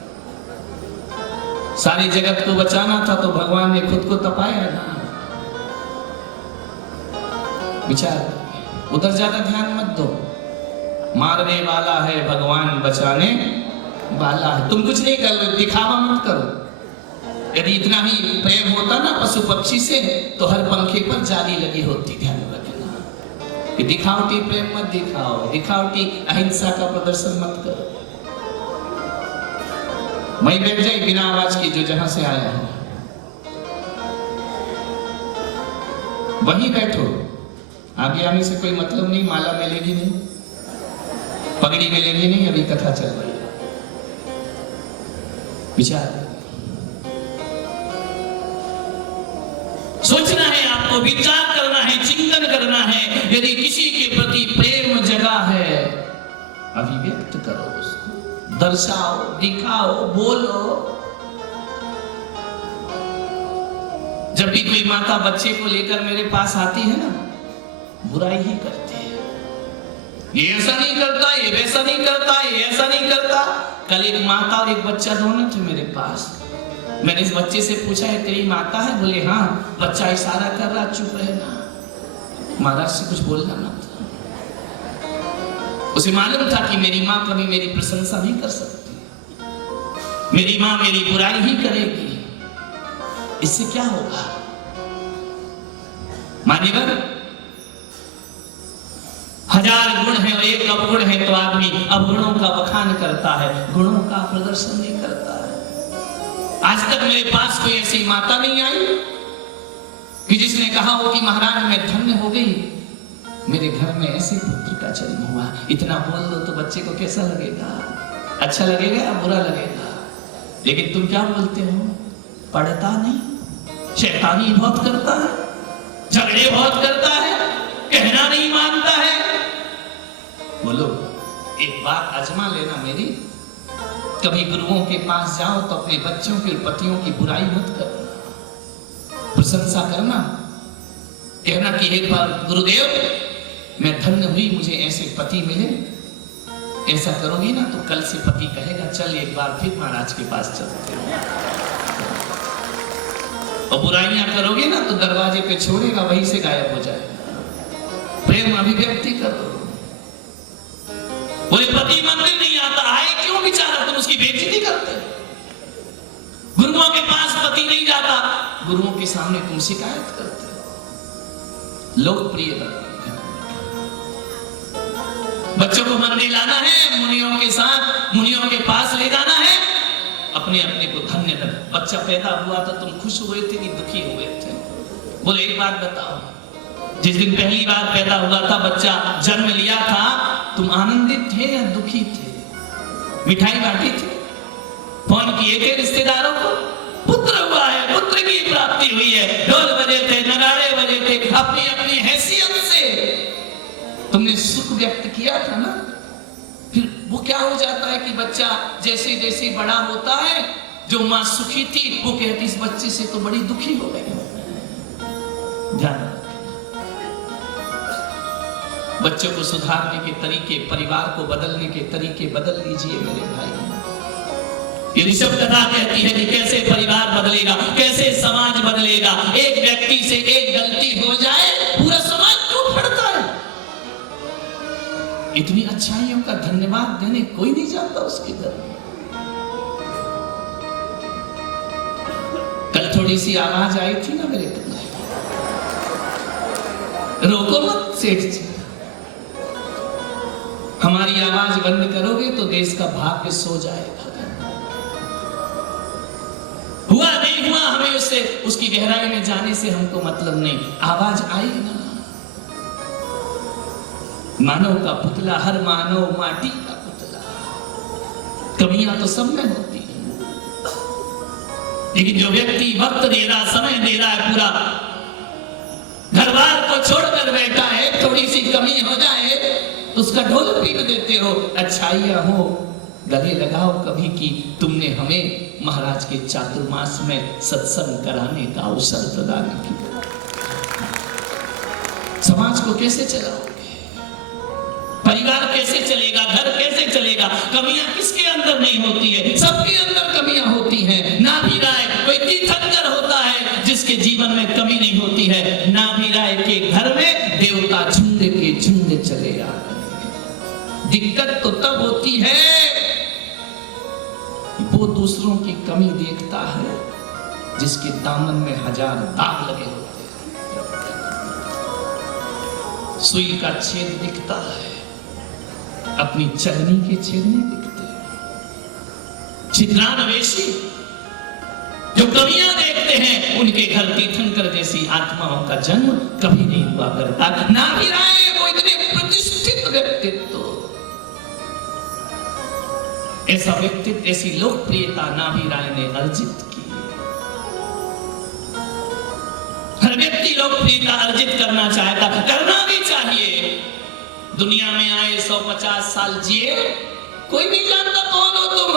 सारी जगत को बचाना था तो भगवान ने खुद को तपाया ना। विचार, उधर ज्यादा ध्यान मत दो। मारने वाला है भगवान, बचाने वाला है। तुम कुछ नहीं कर रहे, दिखावा मत करो। यदि इतना ही प्रेम होता ना पशु पक्षी से, तो हर पंखे पर जाली लगी होती। ध्यान रखना, कि दिखावटी प्रेम मत दिखाओ, दिखावटी अहिंसा का प्रदर्शन मत करो। वहीं बैठ जाए बिना आवाज की, जो जहां से आया है वहीं बैठो। आगे आने से कोई मतलब नहीं, माला मिलेगी नहीं, पगड़ी मिलेगी नहीं, अभी कथा चल रही है। विचार, सोचना है आपको, विचार करना है, चिंतन करना है। यदि किसी के प्रति प्रेम जगा है, अभिव्यक्त करो उसको, दर्शाओ, दिखाओ, बोलो। जब भी कोई माता बच्चे को लेकर मेरे पास आती है ना, बुराई ही करती है। ये ऐसा नहीं करता, ये वैसा नहीं करता, ये ऐसा नहीं करता। कल एक माता और एक बच्चा दोनों थे मेरे पास। मैंने इस बच्चे से पूछा, है तेरी माता है? बोले हाँ। बच्चा इशारा कर रहा, चुप रहना, महाराज से कुछ बोलना मत। उसे मालूम था कि मेरी माँ कभी मेरी प्रशंसा नहीं कर सकती, मेरी माँ मेरी बुराई ही करेगी। इससे क्या होगा? मान्यवर, हजार गुण है और एक अवगुण है, तो आदमी अवगुणों का बखान करता है, गुणों का प्रदर्शन नहीं करता है। आज तक मेरे पास कोई ऐसी माता नहीं आई कि जिसने कहा हो कि महाराज मैं धन्य हो गई, मेरे घर में ऐसे पुत्र का जन्म हुआ। इतना बोल दो तो बच्चे को कैसा लगेगा? अच्छा लगेगा या बुरा लगेगा? लेकिन तुम क्या बोलते हो? पढ़ता नहीं, शैतानी बहुत करता है, झगड़े बहुत करता है, कहना नहीं मानता है। बोलो, एक बात आजमा लेना मेरी, कभी गुरुओं के पास जाओ तो अपने बच्चों के पतियों की बुराई मत करना, प्रशंसा करना। कहना कि एक बार गुरुदेव मैं धन्य हुई, मुझे ऐसे पति मिले। ऐसा करोगी ना तो कल से पति कहेगा चल एक बार फिर महाराज के पास चलते हैं। और बुराइयां करोगे ना तो दरवाजे पे छोड़ेगा, वहीं से गायब हो जाएगा। प्रेम अभिव्यक्ति करो। बोले पति मंदिर नहीं आता, आए क्यों बेचारा, तुम उसकी बेइज्जती करते हो। गुरुओं के पास पति नहीं जाता, गुरुओं के सामने तुम शिकायत करते हो। लोकप्रिय बनना, बच्चों को मंदिर लाना है, मुनियों के साथ मुनियों के पास ले जाना है, अपने अपने को धन्य कर। बच्चा पैदा हुआ तो तुम खुश हुए थे कि दुखी हुए थे? बोले एक बात बताओ, जिस दिन पहली बार पैदा हुआ था, बच्चा जन्म लिया था, तुम आनंदित थे या दुखी थे? मिठाई बांटी थी, फोन किए थे रिश्तेदारों को, पुत्र हुआ है, पुत्र की प्राप्ति हुई है, ढोल बजे थे, नगाड़े बजे थे, अपनी अपनी हैसियत से तुमने सुख व्यक्त किया था ना। फिर वो क्या हो जाता है कि बच्चा जैसे जैसे बड़ा होता है, जो माँ सुखी थी वो कहती इस बच्चे से तो बड़ी दुखी हो गई। ध्यान, बच्चों को सुधारने के तरीके, परिवार को बदलने के तरीके बदल लीजिए मेरे भाई। ये ऋषभ कथा कहती है कि कैसे परिवार बदलेगा, कैसे समाज बदलेगा। एक व्यक्ति से एक गलती हो जाए पूरा समाज टूट पड़ता है। इतनी अच्छाइयों का धन्यवाद देने कोई नहीं जाता उसके घर में। कल थोड़ी सी आवाज आई थी ना मेरे घर में, रोको मत सेठ जी, हमारी आवाज बंद करोगे तो देश का भाग्य सो जाएगा। हुआ नहीं हुआ हमें उससे, उसकी गहराई में जाने से हमको मतलब नहीं, आवाज आई ना। मानव का पुतला, हर मानव माटी का पुतला, कमियां तो सब में होती है, लेकिन जो व्यक्ति वक्त दे रहा, समय दे रहा है, पूरा घर बार को छोड़कर बैठा है, थोड़ी सी कमी हो जाए तो उसका ढोल पीट देते हो। अच्छाइयां हो गले लगाओ कभी की, तुमने हमें महाराज के चातुर्मास में सत्संग कराने का अवसर प्रदान किया। समाज को कैसे चलाओगे, परिवार कैसे चलेगा, घर कैसे चलेगा? कमियां किसके अंदर नहीं होती है? सबके अंदर कमियां होती हैं। ना भी राय कोई तीर्थंकर होता है जिसके जीवन में कमी नहीं होती है। ना भी राय के घर में देवता झुंड के झुंड चले आते हैं। दिक्कत तो तब होती है वो दूसरों की कमी देखता है जिसके दामन में 1000 दाग लगे होते हैं। सुई का छेद दिखता है, अपनी चलनी के छेद नहीं दिखते। छिद्रानवेशी जो कमियां देखते हैं उनके घर तीर्थंकर जैसी आत्माओं का जन्म कभी नहीं हुआ करता। ना भी राय वो इतने प्रतिष्ठित व्यक्तित्व, ऐसा व्यक्तित्व, ऐसी लोकप्रियता नाभी राय ने अर्जित की। हर व्यक्ति लोकप्रियता अर्जित करना चाहता, करना भी चाहिए। दुनिया में आए 150 साल जिए, कोई नहीं जानता कौन हो तुम।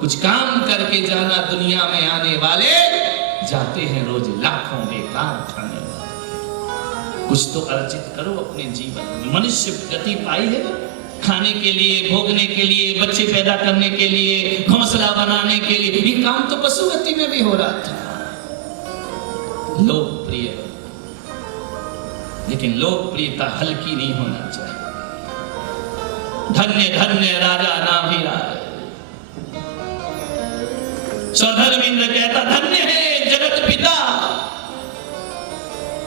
कुछ काम करके जाना, दुनिया में आने वाले जाते हैं रोज लाखों बेकार खाने वाले। कुछ तो अर्जित करो अपने जीवन में। मनुष्य गति पाई है ना, खाने के लिए, भोगने के लिए, बच्चे पैदा करने के लिए, घोंसला बनाने के लिए। ये काम तो पशुगति में भी हो रहा था। लोकप्रिय, लेकिन लोकप्रियता हल्की नहीं होना चाहिए। धन्य धन्य राजा नाभी राय। स्वधर्मेंद्र कहता धन्य है जगत पिता।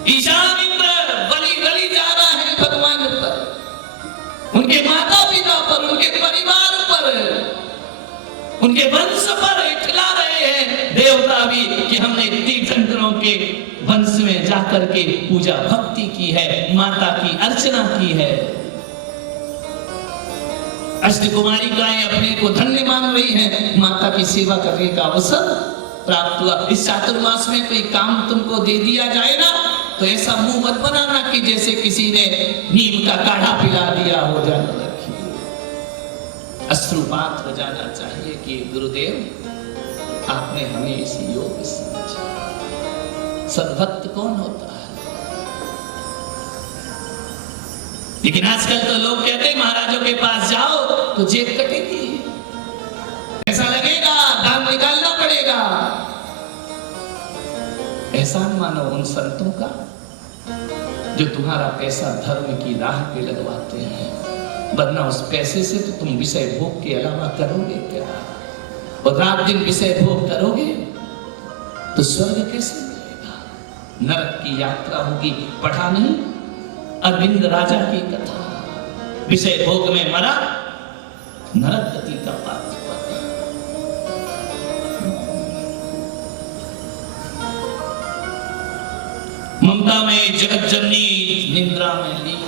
ईशान इंद्र बलि बलि जा रहा है भगवान पर, उनके माता पिता पर, उनके परिवार पर, उनके वंश पर खिला रहे हैं देवता भी कि हमने तीर्थंकरों के वंश में जाकर के पूजा भक्ति की है, माता की अर्चना की है। अष्टकुमारिकाएं अपने को धन्य मान रही हैं, माता की सेवा करने का अवसर प्राप्त हुआ। इस चातुर्मास में कोई काम तुमको दे दिया जाए ना, तो ऐसा मुंह मत बनाना कि जैसे किसी ने नीम का काढ़ा पिला दिया हो। जाना रखिए, अश्रुपात हो जाना चाहिए कि गुरुदेव आपने हमें इस योग समझा। सद्भक्त कौन होता है? लेकिन आजकल तो लोग कहते हैं महाराजों के पास जाओ तो जेब कटेगी, ऐसा लगेगा, दाम निकालना पड़ेगा। एहसान मानो उन संतों का जो तुम्हारा पैसा धर्म की राह पे लगवाते हैं, वरना उस पैसे से तो तुम विषय भोग के अलावा करोगे क्या? और रात दिन विषय भोग करोगे तो स्वर्ग कैसे मिलेगा? नरक की यात्रा होगी। पढ़ा नहीं अरविंद राजा की कथा? विषय भोग में मरा, नरक गति का पात्र बना। ममता में जगत जननी, निंद्रा में लीन,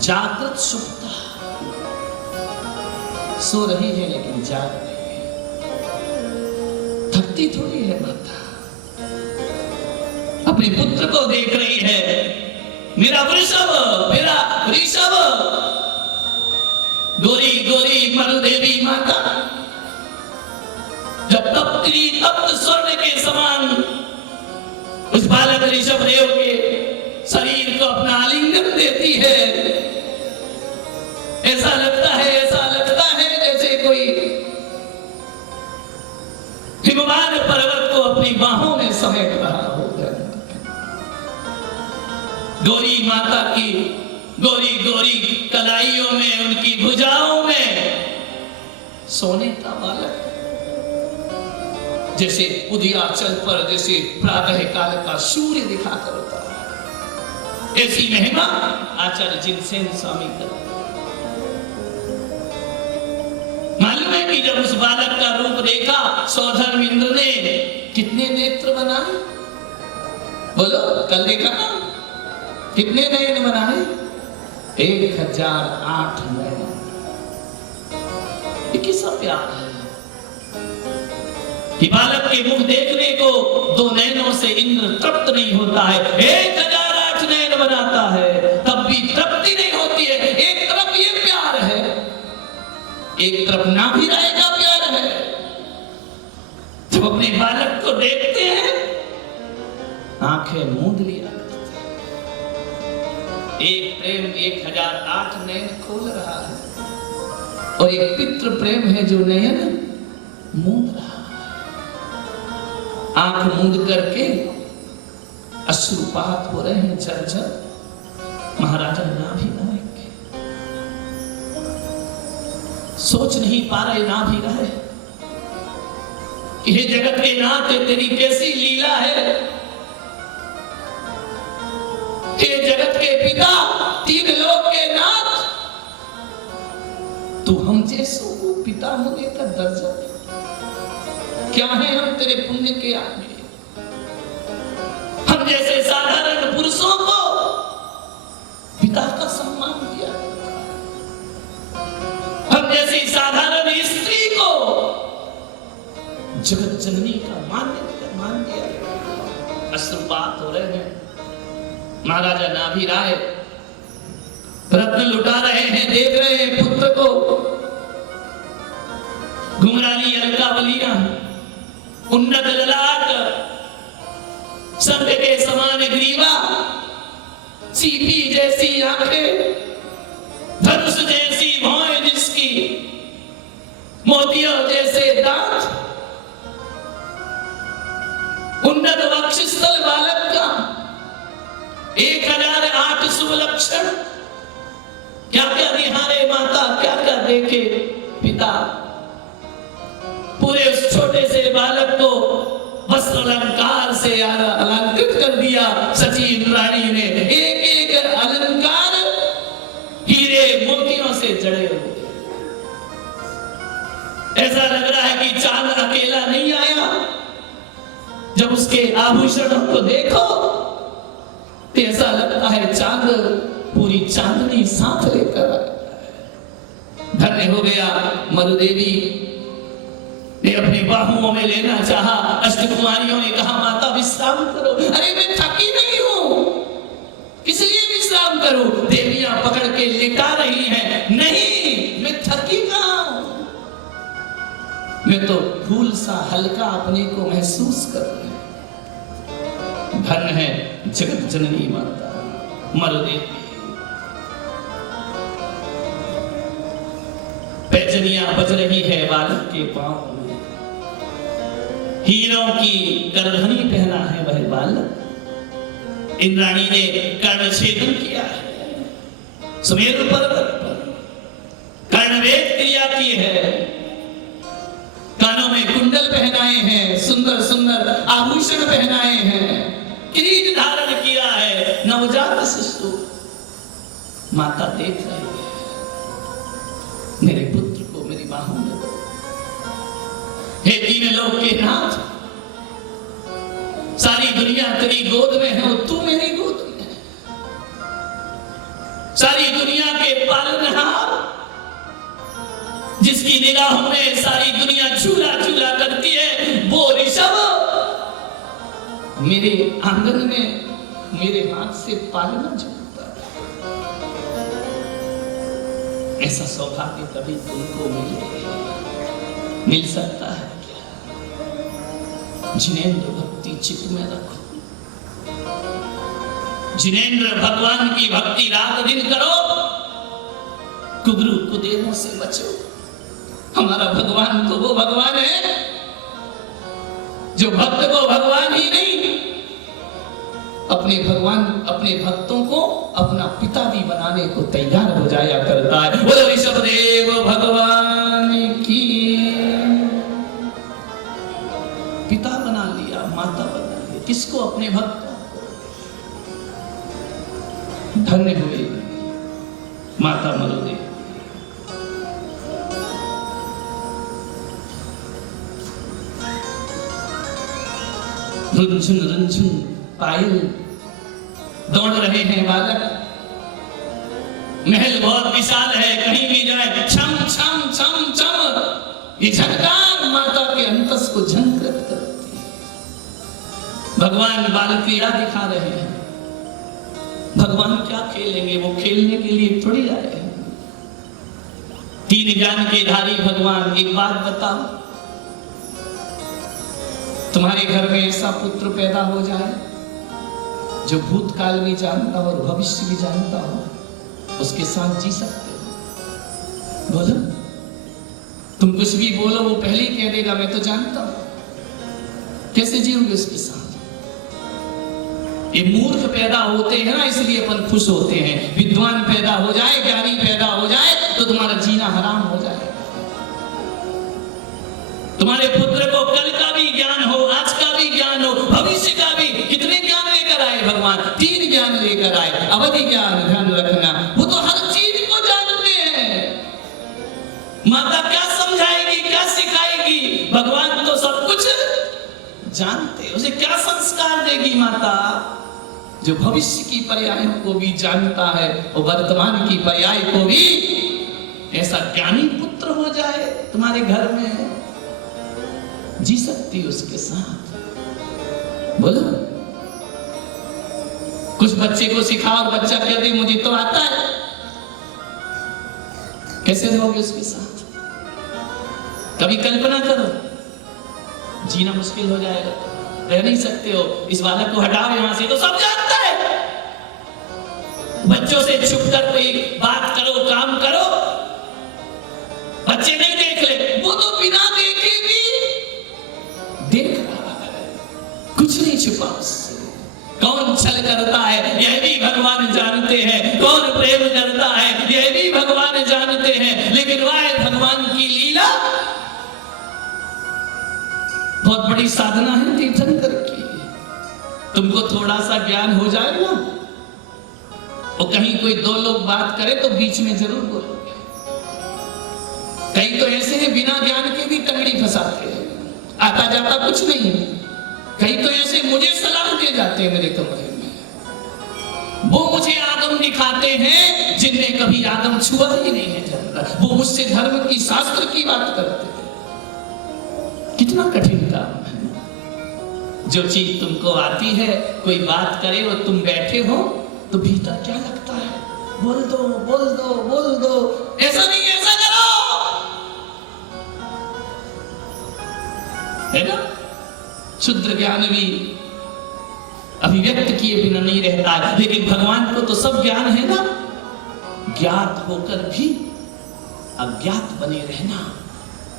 जागृत सुप्ता, सो रही है लेकिन जाग रही है। थकती थोड़ी है माता, अपने पुत्र को देख रही है। मेरा वृषभ, मेरा ऋषभ, गोरी गोरी मरुदेवी माता जब तप्ती तप्त स्वर्ण के समान उस बालक ऋषभ देव के शरीर को अपना आलिंगन देती है, ऐसा लगता है जैसे कोई हिमवान पर्वत को अपनी बाहों में समेट रहा हो। गौरी माता की कलाइयों में, उनकी भुजाओं में सोने का बालक, जैसे उदयाचल पर जैसे प्रातः काल का सूर्य दिखा करता है, ऐसी महिमा आचार्य जिनसेन स्वामी करते। मालूम है कि जब उस बालक का रूप देखा सौधर्म इंद्र ने कितने नेत्र बनाए? बोलो, कल देखा ना, कितने नयन बनाए? 1008 नयन। ये किसका प्यार है कि बालक के मुख देखने को 2 नयनों से इंद्र तृप्त नहीं होता है, 1008 नयन बनाता है, तब भी तृप्ति नहीं होती है। एक तरफ ये प्यार है, एक तरफ नाभि राय का प्यार है। जब अपने बालक को देखते हैं आंखें मूंद लिया करते हैं। एक प्रेम 1008 नयन खोल रहा है और एक पितृ प्रेम है जो नयन मूंद रहा है। आंख मूंद करके अश्रुपात हो रहे हैं झरझर महाराजा नाभि नायक के। सोच नहीं पा रहे नाभि राय कि हे जगत के नाथ, तेरी कैसी लीला है। हे जगत के पिता, 3 लोक के नाथ, तू हम जैसों को पिता होने का दर्जा दे। क्या है हम तेरे पुण्य के आगे? हम जैसे साधारण पुरुषों को पिता का सम्मान दिया, हम जैसी साधारण स्त्री को जगत जननी का मान दिया। अश्रुपात हो रहे हैं। महाराजा नाभि राय रत्न लुटा रहे हैं, देख रहे हैं पुत्र को। घुंघराली अलकावलियां, उन्नत ललाट, संत के समान ग्रीवा, सीपी जैसी आंखें, धनुष जैसी भौएं जिसकी, मोतियों जैसे दांत, उन्नत वक्षस्थल बालक का, 1008 शुभ लक्षण। क्या क्या निहारे माता, क्या क्या देखे पिता। पूरे उस छोटे से बालक को वस्त्र अलंकार से अलंकृत कर दिया सची इंद्राणी ने। एक एक अलंकार हीरे मोतियों से जड़े हुए। ऐसा लग रहा है कि चांद अकेला नहीं आया। जब उसके आभूषणों को देखो तो ऐसा लगता है चांद पूरी चांदनी साथ लेकर आया। धन्य हो गया मरुदेवी ने अपनी बाहुओं में लेना चाहा। अष्टकुमारियों ने कहा माता विश्राम करो। अरे मैं थकी नहीं हूं, किस लिए विश्राम करूं? देवियां पकड़ के लेटा रही हैं। नहीं, मैं थकी कहां हूं, मैं तो फूल सा हल्का अपने को महसूस कर रही हूं। धन है जगत जननी माता मरुदेवी। पैजनियां बज रही है बालक के पांव में, हीरों की करधनी पहना है वह बालक। इंद्राणी ने कर्ण छेदन किया है सुमेरु पर्वत पर, कर्णवेद क्रिया की है, कानों में कुंडल पहनाए हैं, सुंदर सुंदर आभूषण पहनाए हैं, किरीट धारण किया है। नवजात शिशु माता देख रही है, मेरे पुत्र को मेरी बाहों में दो। हे 3 लोक के नाथ, सारी दुनिया तेरी गोद में है और तू मेरी गोद में है। सारी दुनिया के पालनहार, जिसकी निगाहों में सारी दुनिया झूला झूला करती है, वो ऋषभ मेरे आंगन में मेरे हाथ से पालना झूलता है। ऐसा सौभाग्य कभी तुमको मिल सकता है क्या? जिनेंद्र भक्ति चित्त में रखो, जिनेंद्र भगवान की भक्ति रात दिन करो, कुगरू कुदेवों से बचो। हमारा भगवान तो वो भगवान है जो भक्त को भगवान ही नहीं अपने भगवान अपने भक्तों को अपना पिता भी बनाने को तैयार हो जाया करता है। बोलो ऋषभदेव भगवान की। पिता बना लिया, माता बना लिया, किसको? अपने भक्तों। धन्य हुए माता मरुदे। रुंझुन पायल दौड़ रहे हैं बालक। महल बहुत विशाल है, कहीं भी जाए छम छम छम छम, ये झनकार माता के अंतस को झंकृत करती है। भगवान बाल क्रीड़ा दिखा रहे हैं। भगवान क्या खेलेंगे? वो खेलने के लिए थोड़ी आए हैं। तीन ज्ञान के धारी भगवान, एक बात बताओ, तुम्हारे घर में ऐसा पुत्र पैदा हो जाए जो भूतकाल भी जानता हो और भविष्य भी जानता हो, उसके साथ जी सकते हो? बोलो, तुम कुछ भी बोलो वो पहले ही कह देगा मैं तो जानता हूं। कैसे जियोगे उसके साथ? ये मूर्ख पैदा होते हैं ना, इसलिए अपन खुश होते हैं। विद्वान पैदा हो जाए, ज्ञानी पैदा हो जाए तो तुम्हारा जीना हराम हो जाए। तुम्हारे पुत्र को कल का भी ज्ञान हो, आज का भी ज्ञान हो, भविष्य का भी। कितने ज्ञान लेकर आए भगवान? 3 ज्ञान लेकर आए। अवधि ज्ञान, ध्यान रखना, वो तो हर चीज को जानते हैं। माता क्या समझाएगी, क्या सिखाएगी? भगवान तो सब कुछ जानते हैं। उसे क्या संस्कार देगी माता? जो भविष्य की पर्यायों को भी जानता है और वर्तमान की पर्याय को भी। ऐसा ज्ञानी पुत्र हो जाए तुम्हारे घर में, जी सकती उसके साथ? बोलो, कुछ बच्चे को सिखाओ और बच्चा कहते मुझे तो आता है, कैसे रहोगे उसके साथ? कभी कल्पना करो, जीना मुश्किल हो जाएगा, रह नहीं सकते हो। इस बालक को हटाओ यहां से, तो सब जानता है। बच्चों से छुप कर कोई बात करो, काम करो, बच्चे नहीं देख ले, वो तो बिना देखे भी देख रहा है, कुछ नहीं छुपा उससे। कौन छल करता है यह भी भगवान जानते हैं, कौन प्रेम करता है यह भी भगवान जानते हैं। लेकिन वह भगवान की लीला बहुत बड़ी साधना है तीर्थंकर की। तुमको थोड़ा सा ज्ञान हो जाए ना, और कहीं कोई 2 लोग बात करे तो बीच में जरूर बोलोगे। कई तो ऐसे हैं बिना ज्ञान के भी टंगड़ी फंसाते हैं, आता जाता कुछ नहीं। कई तो ऐसे मुझे सलाह दे जाते हैं मेरे कमरे में, वो मुझे आदम दिखाते हैं जिनने कभी आदम छुआ ही नहीं है जानता। वो मुझसे धर्म की, शास्त्र की बात करते हैं। कितना कठिन काम है। जो चीज तुमको आती है, कोई बात करे और तुम बैठे हो तो भीतर क्या लगता है? बोल दो बोल दो बोल दो, ऐसा नहीं ऐसा करो, है ना? शुद्ध ज्ञान भी अभिव्यक्त किए बिना नहीं रहता है। लेकिन भगवान को तो सब ज्ञान है ना। ज्ञात होकर भी अज्ञात बने रहना,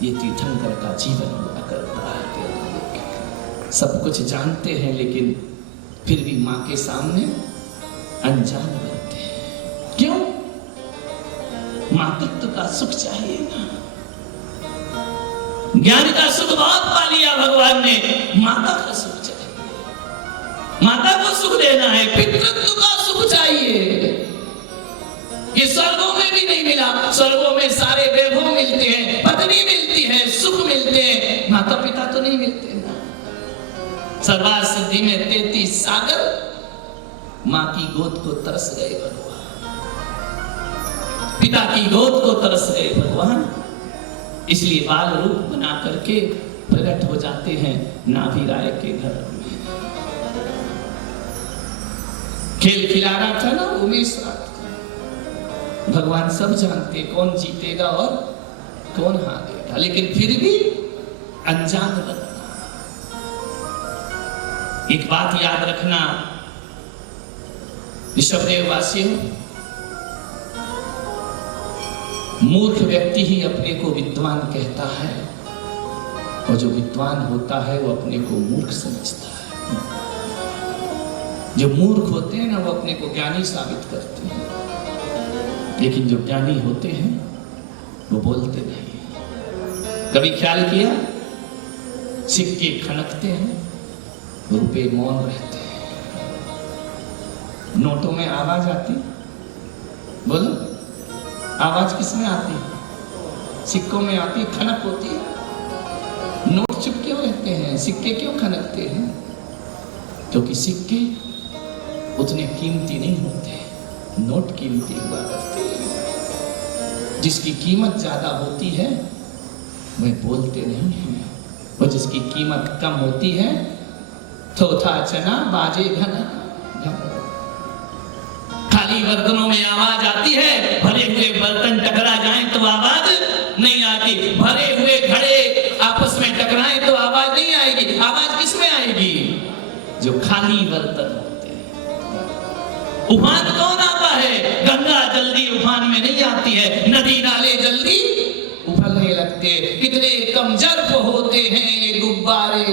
ये तीर्थंकर का जीवन हुआ करता है। सब कुछ जानते हैं लेकिन फिर भी मां के सामने अनजान बनते हैं। क्यों? मातृत्व का सुख चाहिए ना। ज्ञान का सुख बहुत पा लिया भगवान ने, माता का सुख चाहिए। माता को सुख देना है, पितृत्व का सुख चाहिए। ये स्वर्गों में भी नहीं मिला। स्वर्गों में सारे वैभव मिलते हैं, पत्नी मिलती है, सुख मिलते हैं, माता पिता तो नहीं मिलते ना। सर्वार सिद्धि में 33 सागर, मां की गोद को तरस गए भगवान, पिता की गोद को तरस गए भगवान। इसलिए बाल रूप बना करके प्रकट हो जाते हैं नाभि राय के घर में। खेल खिला रहा था ना उमेश रात को। भगवान सब जानते कौन जीतेगा और कौन हारेगा, लेकिन फिर भी अनजान बनना। एक बात याद रखना ऋषभदेव वासियों, मूर्ख व्यक्ति ही अपने को विद्वान कहता है और जो विद्वान होता है वो अपने को मूर्ख समझता है। जो मूर्ख होते हैं ना वो अपने को ज्ञानी साबित करते हैं, लेकिन जो ज्ञानी होते हैं वो बोलते नहीं। कभी ख्याल किया, सिक्के खनकते हैं, रुपए मौन रहते हैं। नोटों में आवाज आती, बोलो आवाज किसमें आती? सिक्कों में आती, खनक होती है। नोट चुप क्यों रहते हैं, सिक्के क्यों खनकते हैं? क्योंकि सिक्के उतने कीमती नहीं होते, नोट कीमती हुआ करते हैं। जिसकी कीमत ज्यादा होती है वह बोलते नहीं हैं, और जिसकी कीमत कम होती है थोथा चना बाजे घना। खाली बर्तनों में आवाज आती है, भरे हुए बर्तन टकरा जाएं तो आवाज नहीं आती। भरे हुए घड़े आपस में टकराएं तो आवाज नहीं आएगी। आवाज किसमें आएगी? जो खाली बर्तन होते हैं। उफान कौन आता है? गंगा जल्दी उफान में नहीं आती है, नदी नाले जल्दी उफलने लगते। कितने कमजोर होते हैं ये गुब्बारे,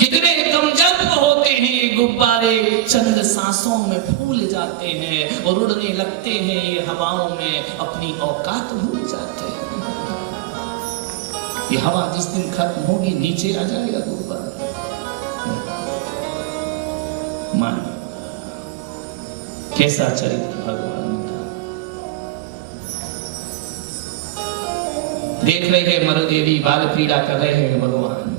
कितने कमजोर होते हैं ये गुब्बारे। चंद सांसों में फूल जाते हैं और उड़ने लगते हैं ये हवाओं में, अपनी औकात भूल जाते हैं। ये हवा जिस दिन खत्म होगी नीचे आ जाएगा गुब्बारा। मान कैसा चरित्र भगवान का। देख रहे हैं मरुदेवी बाल पीड़ा कर रहे हैं भगवान।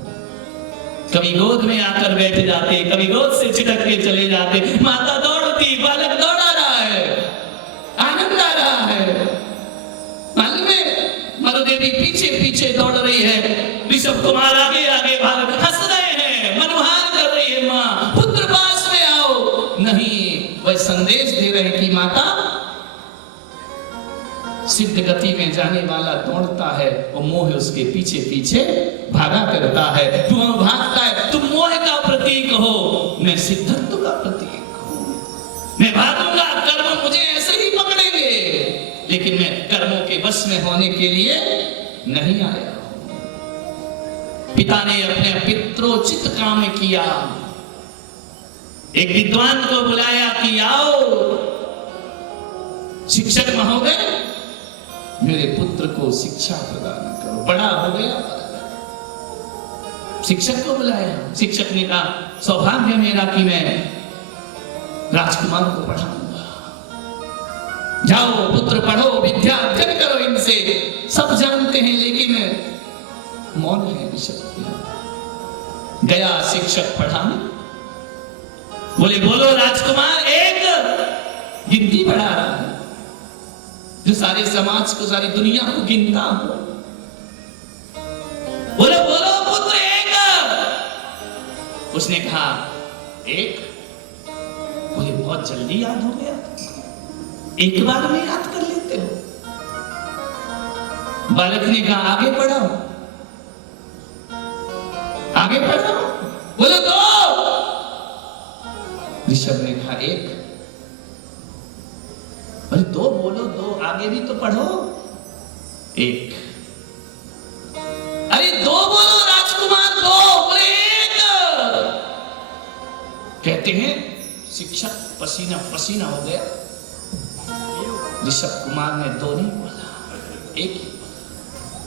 कभी गोद में आकर बैठ जाते, कभी गोद से चिटक के चले जाते। माता दौड़ती, बालक दौड़ा रहा है, आनंद आ रहा है। मालूम है मरुदेवी पीछे पीछे दौड़ रही है, ऋषभ कुमार आगे आगे भाग, हंस रहे हैं, मनोहार कर रही है। माँ पुत्र पास में आओ, नहीं वह संदेश दे रहे कि माता सिद्ध गति में जाने वाला दौड़ता है और मोह उसके पीछे पीछे भागा करता है। तुम भागता है, तुम मोह का प्रतीक हो, मैं सिद्धत्व का प्रतीक हूं। मैं भागूंगा, कर्म मुझे ऐसे ही पकड़ेंगे, लेकिन मैं कर्मों के वश में होने के लिए नहीं आया हूं। पिता ने अपने पित्रोचित काम किया। एक विद्वान को बुलाया कि आओ शिक्षक महोदय, मेरे पुत्र को शिक्षा प्रदान करो, बड़ा हो गया। शिक्षक को बुलाया। शिक्षक ने कहा सौभाग्य मेरा कि मैं राजकुमार को पढ़ाऊंगा। जाओ पुत्र पढ़ो, विद्या अर्जन करो इनसे। सब जानते हैं लेकिन मौन है ऋषभ। गया शिक्षक पढ़ाने, बोले बोलो राजकुमार, एक गिनती बढ़ा रहा है जो सारे समाज को, सारी दुनिया को गिनता हो। बोलो बोलो पुत्र एक। उसने कहा एक। बोले बहुत जल्दी याद हो गया, एक बार में याद कर लेते हो। बालक ने कहा आगे पढ़ो, आगे पढ़ो। बोलो दो। ऋषभ ने कहा एक। अरे दो बोलो, दो आगे भी तो पढ़ो। एक। अरे दो बोलो राजकुमार, दो। बोले एक। कहते हैं शिक्षक पसीना पसीना हो गया। ऋषभ कुमार ने दो नहीं बोला, एक ही।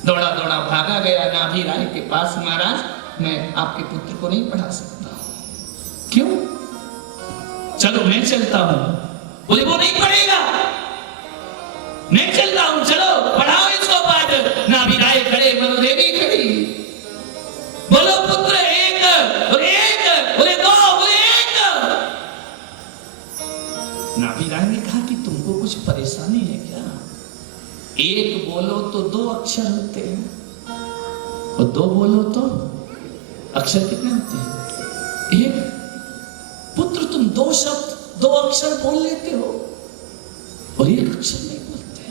दौड़ा दौड़ा भागा गया नाभि राय के पास। महाराज मैं आपके पुत्र को नहीं पढ़ा सकता। क्यों? चलो मैं चलता हूं। बोले वो नहीं पढ़ेगा, नहीं चलता हूं, चलो पढ़ाओ इसको पाठ। नाभि राय खड़े, मरुदेवी खड़ी। बोलो पुत्र एक। बोले एक। बोले दो। बोले एक। नाभि राय ने कहा कि तुमको कुछ परेशानी है क्या? एक बोलो तो दो अक्षर होते हैं, और दो बोलो तो अक्षर कितने होते हैं? एक। पुत्र तुम दो शब्द, दो अक्षर बोल लेते हो और एक अक्षर नहीं बोलते।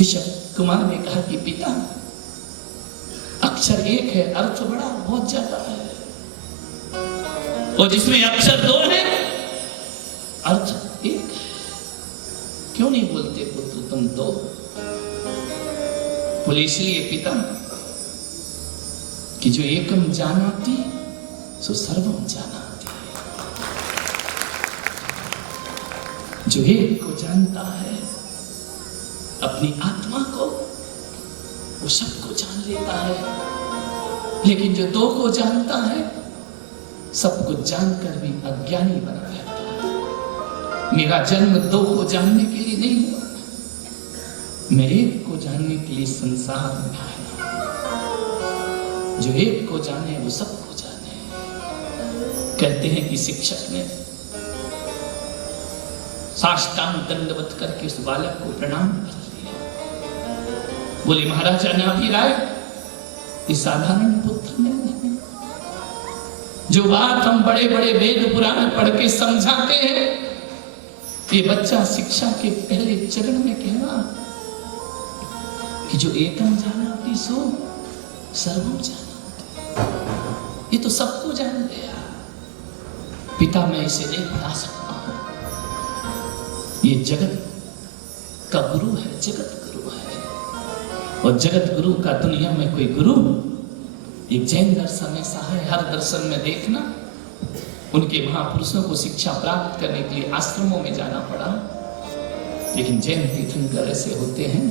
ऋषभ कुमार ने कहा कि पिता अक्षर एक है, अर्थ बड़ा बहुत ज्यादा है, और जिसमें अक्षर दो है अर्थ एक है। क्यों नहीं बोलते पुत्र तुम दो? बोले इसलिए पिता कि जो एकम जानाति सो सर्वम जानाति। जो एक को जानता है, अपनी आत्मा को, वो सबको जान लेता है। लेकिन जो दो को जानता है, सब कुछ जानकर भी अज्ञानी बना रहता है। मेरा जन्म दो को जानने के लिए नहीं हुआ, मैं एक को जानने के लिए संसार में आया। जो एक को जाने वो सबको जाने। कहते हैं कि शिक्षक ने साष्टांग दंडवत करके उस बालक को प्रणाम कर लिया। बोले महाराजा नाभिराय, ये साधारण पुत्र नहीं, जो बात हम बड़े बड़े वेद पुराण पढ़ के समझाते हैं, ये बच्चा शिक्षा के पहले चरण में कह रहा कि जो एकम जानाति सो सर्वम जानाति। ये तो सबको जान गया। पिता मैं इसे नहीं पढ़ा सकता हूं, ये जगत का गुरु है, जगत गुरु है। और जगत गुरु का दुनिया में कोई गुरु, एक जैन दर्शन ऐसा है, हर दर्शन में देखना उनके महापुरुषों को शिक्षा प्राप्त करने के लिए आश्रमों में जाना पड़ा। लेकिन जैन तीर्थंकर ऐसे होते हैं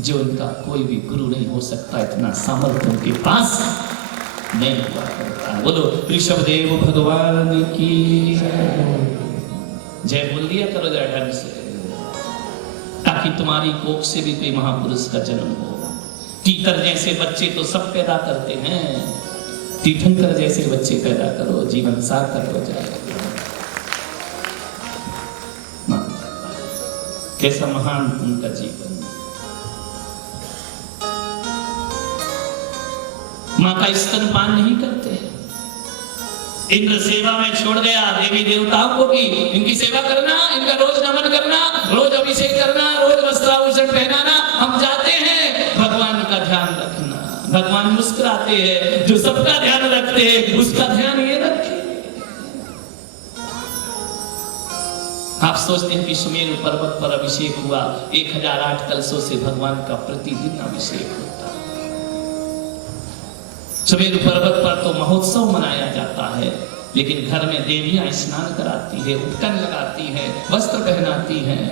जो उनका कोई भी गुरु नहीं हो सकता, इतना सामर्थ्य उनके पास नहीं हुआ करता। बोलो ऋषभदेव भगवान की जय बोल दिया करो जरा ढंग से, ताकि तुम्हारी कोख से भी कोई महापुरुष का जन्म हो। तीतर जैसे बच्चे तो सब पैदा करते हैं, तीर्थंकर जैसे बच्चे पैदा करो, जीवन सार्थक हो जाएगा। कैसा महान उनका जीवन। मां का स्तनपान नहीं करते, इंद्र सेवा में छोड़ गया देवी देवताओं को भी इनकी सेवा करना, इनका रोज नमन करना, रोज अभिषेक करना, रोज वस्त्राभूषण पहनाना। हम जाते हैं, भगवान का ध्यान रखना। भगवान मुस्कुराते हैं, जो सबका ध्यान रखते हैं उसका ध्यान ये रखे। आप सोचते हैं कि सुमेरु पर्वत पर अभिषेक हुआ, 1008 कलशों से भगवान का प्रतिदिन अभिषेक होता है। सुमेरु पर्वत पर तो महोत्सव मनाया जाता है, लेकिन घर में देवियां स्नान कराती है, उपटन लगाती है, वस्त्र पहनाती हैं,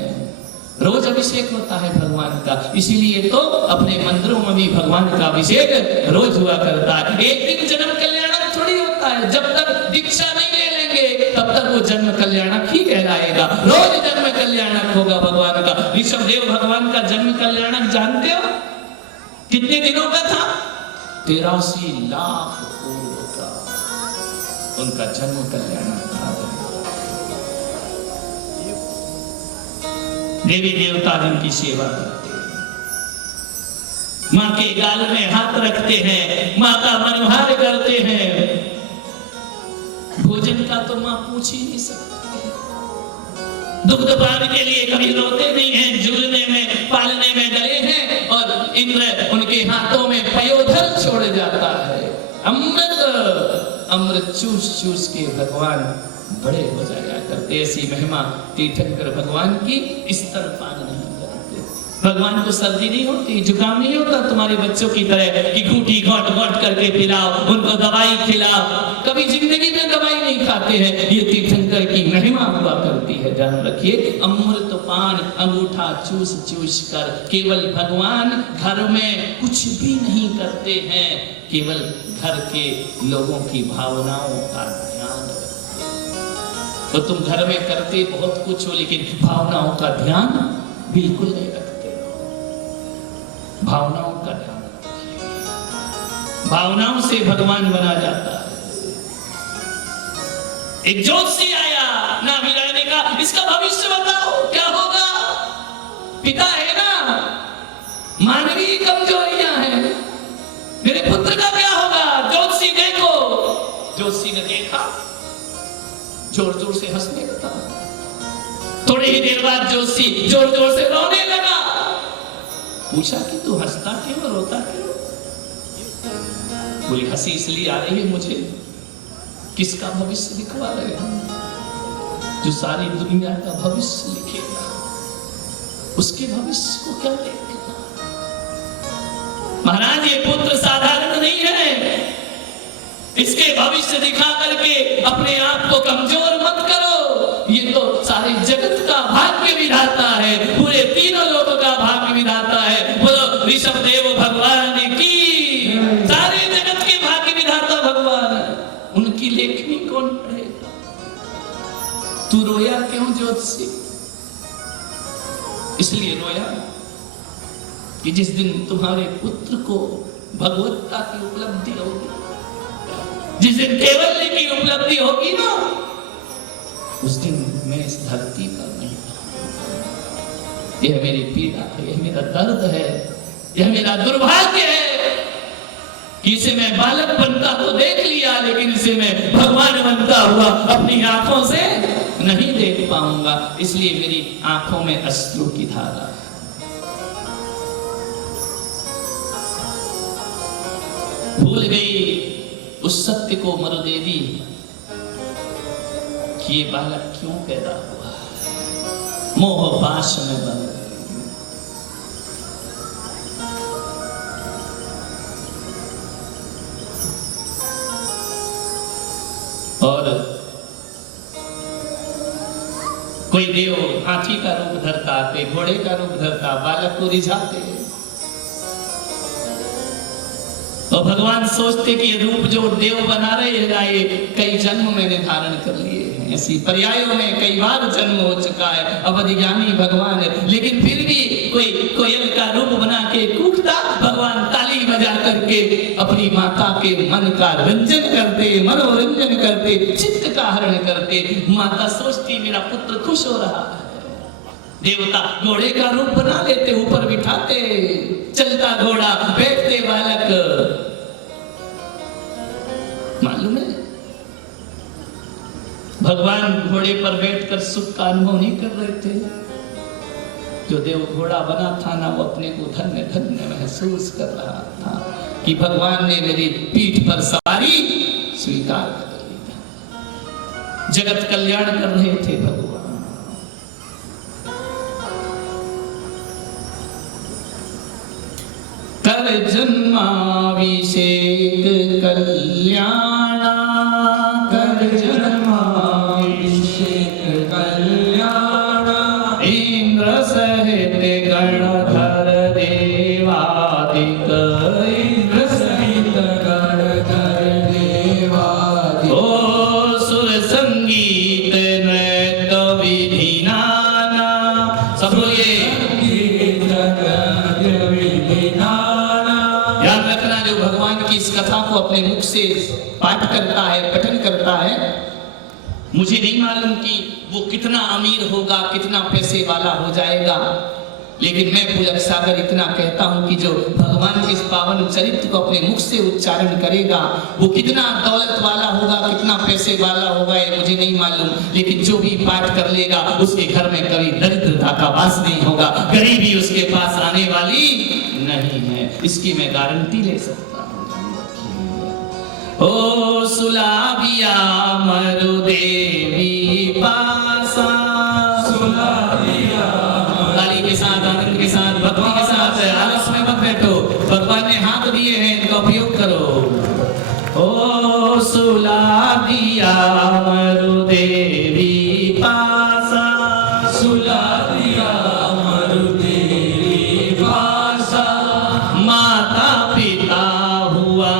रोज अभिषेक होता है भगवान का। इसीलिए तो अपने मंदिरों में भी भगवान का अभिषेक रोज हुआ करता है। एक दिन जन्म कल्याणक थोड़ी होता है, जब तक दीक्षा नहीं ले लेंगे तब तक वो जन्म कल्याणक ही कहलाएगा। रोज जन्म कल्याणक होगा भगवान का। ऋषभदेव भगवान का जन्म कल्याणक जानते हो कितने दिनों का था? 83 लाख पूर्व का उनका जन्म कल्याणक था। देवी देवता जिनकी सेवा करते हैं, मां के गाल में हाथ रखते हैं, मां का मनोहार करते हैं। भोजन का तो मां पूछ ही नहीं सकती, दुग्ध पान के लिए कभी रोते नहीं हैं, झूलने में पालने में डरे हैं। और इंद्र उनके हाथों में पयोधर छोड़ जाता है। अमृत चूस चूस के भगवान बड़े हो जाया करते। ऐसी महिमा तीर्थंकर भगवान की। स्तनपान नहीं करते, भगवान को सर्दी नहीं होती, जुकाम नहीं होता तुम्हारे बच्चों की तरह कि घूंटी घोट घोट करके पिलाओ, उनको दवाई खिलाओ। कभी जिंदगी में दवाई नहीं खाते हैं। ये तीर्थंकर की महिमा हुआ करती है, ध्यान रखिए। अमृतपान अंगूठा चूस चूस कर, केवल भगवान घर में कुछ भी नहीं करते हैं, केवल घर के लोगों की भावनाओं का ध्यान रखते हैं। तो तुम घर में करते बहुत कुछ हो, लेकिन भावनाओं का ध्यान बिल्कुल नहीं रखते। भावनाओं का ध्यान रखिए, भावनाओं से भगवान बना जाता है। एक ज्योतिषी आया, नाभिराय ने कहा इसका भविष्य बताओ क्या होगा। पिता है ना, मानवीय कमजोरियां हैं, मेरे पुत्र का क्या होगा। ज्योतिषी देखो। ज्योतिषी ने देखा, जोर जोर से हंसने लगा। थोड़ी ही देर बाद ज्योतिषी जोर जोर से रोने लगा। पूछा कि तू हंसता क्यों, रोता क्यों? बोली हंसी इसलिए आ रही है मुझे, किसका भविष्य दिखवा रहे हो? जो सारी दुनिया का भविष्य लिखेगा, उसके भविष्य को क्या देखना। महाराज ये पुत्र साधारण नहीं है, इसके भविष्य दिखा करके अपने आप को कमजोर मत करो। ये तो सारे जगत का भाग्य विधाता है, पूरे तीनों लोगों का भाग्य विधाता है। बोलो ऋषभ देव भगवान की। सारे जगत के भाग्य विधाता भगवान है, उनकी लेखनी कौन पढ़ेगा? तू रोया क्यों ज्योतिषी? इसलिए रोया कि जिस दिन तुम्हारे पुत्र को भगवत्ता की उपलब्धि होगी, जिस दिन केवल्य की उपलब्धि होगी ना, उस दिन मैं इस धरती पर नहीं रहूंगा। यह मेरी पीड़ा है, यह मेरा दर्द है, यह मेरा दुर्भाग्य है कि इसे मैं बालक बनता तो देख लिया, लेकिन इसे मैं भगवान बनता हुआ अपनी आंखों से नहीं देख पाऊंगा। इसलिए मेरी आंखों में अश्रु की धारा है। भूल गई उस सत्य को मरुदेवी कि ये बालक क्यों पैदा हुआ, मोह पाश में बंद। और कोई देव हाथी का रूप धरता, कोई घोड़े का रूप धरता, बालक को रिझाते। तो भगवान सोचते कि ये रूप जो देव बना रहे हैं ये कई जन्म मैंने धारण कर लिए हैं, ऐसी पर्यायों में कई बार जन्म हो चुका है, अवधि ज्ञानी भगवान है। लेकिन फिर भी कोई कोयल का रूप बना के कूकता, भगवान ताली बजा करके अपनी माता के मन का रंजन करते, मनोरंजन करते, चित्त का हरण करते। माता सोचती मेरा पुत्र खुश हो रहा है। देवता घोड़े का रूप बना लेते, ऊपर बिठाते, चलता घोड़ा, बैठते बालक। मालूम है भगवान घोड़े पर बैठकर सुख का अनुभव नहीं कर रहे थे। जो देव घोड़ा बना था ना, वो अपने को धन्य धन्य महसूस कर रहा था कि भगवान ने मेरी पीठ पर सवारी स्वीकार कर ली। जगत कल्याण कर रहे थे भगवान। कर जन्माभिषेक कल्याणा, कर जन्माभिषेक कल्याणा, इंद्र सहित गणधर देवादिक, इंद्र सहित गणधर देवादिक, ओ सुर संगीत नृत्य विधि नाना। सब बोलिए इस कथा को अपने मुख से पाठ करता है, पठन करता है। मुझे नहीं मालूम कि वो कितना अमीर होगा, कितना पैसे वाला हो जाएगा, लेकिन मैं पुलक सागर इतना कहता हूं कि जो भगवान के इस पावन चरित्र को अपने मुख से उच्चारण करेगा, वो कितना दौलत वाला होगा, कितना पैसे वाला होगा, ये मुझे नहीं मालूम, लेकिन जो भी पाठ कर लेगा उसके घर में कभी दरिद्रता का वास नहीं होगा, गरीबी उसके पास आने वाली नहीं है। इसकी मैं गारंटी ले सकता। ओ सुलाबिया मरुदेवी पासा, सुलाबिया, ताली के साथ, आनंद के साथ, भक्ति के साथ, आलस में मत बैठो। भगवान ने हाथ दिए हैं, इनका उपयोग करो। ओ सुलाबिया मरुदेवी पासा, सुलाबिया मरुदेवी पासा, माता पिता हुआ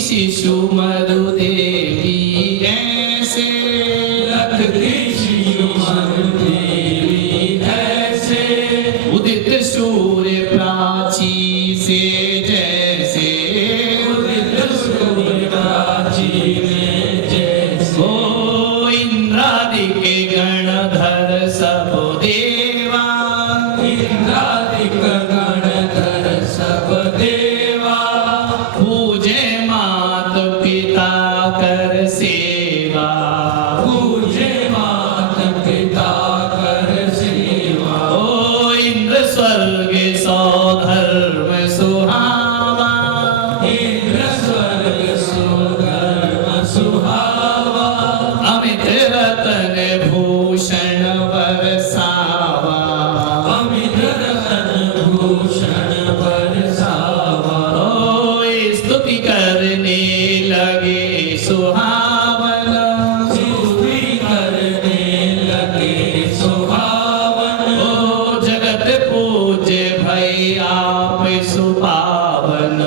शिशु मरुदेवी ऐसे, लगती शिशु मरुदेवी ऐसे, उदित सूर्य प्राची से जैसे, उदित सूर्य प्राची में जैसे, ओ इंद्रादि के गणधर सब देवा, इंद्रादि के गणधर सब देवा, पूजे मात पिता कर सेवा, आप सुपावन,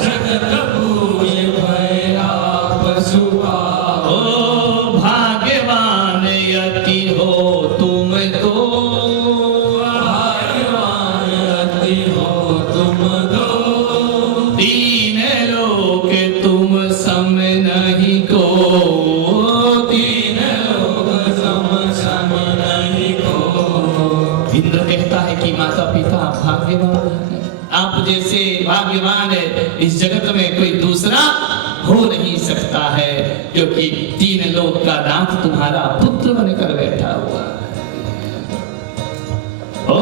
जगत पूज्य भय आप सुपावन। ओ भाग्यवान यति हो तुम तो, भाग्यवान अति हो तुम दो, तीन लोक तुम सम नहीं को, तीन लोग सम नहीं को। इंद्र कहता है कि माता पिता भाग्यवान है, आप जैसे भाग्यवान है इस जगत में कोई दूसरा हो नहीं सकता है, क्योंकि तीन लोक का नाथ तुम्हारा पुत्र बनकर बैठा हुआ है। ओ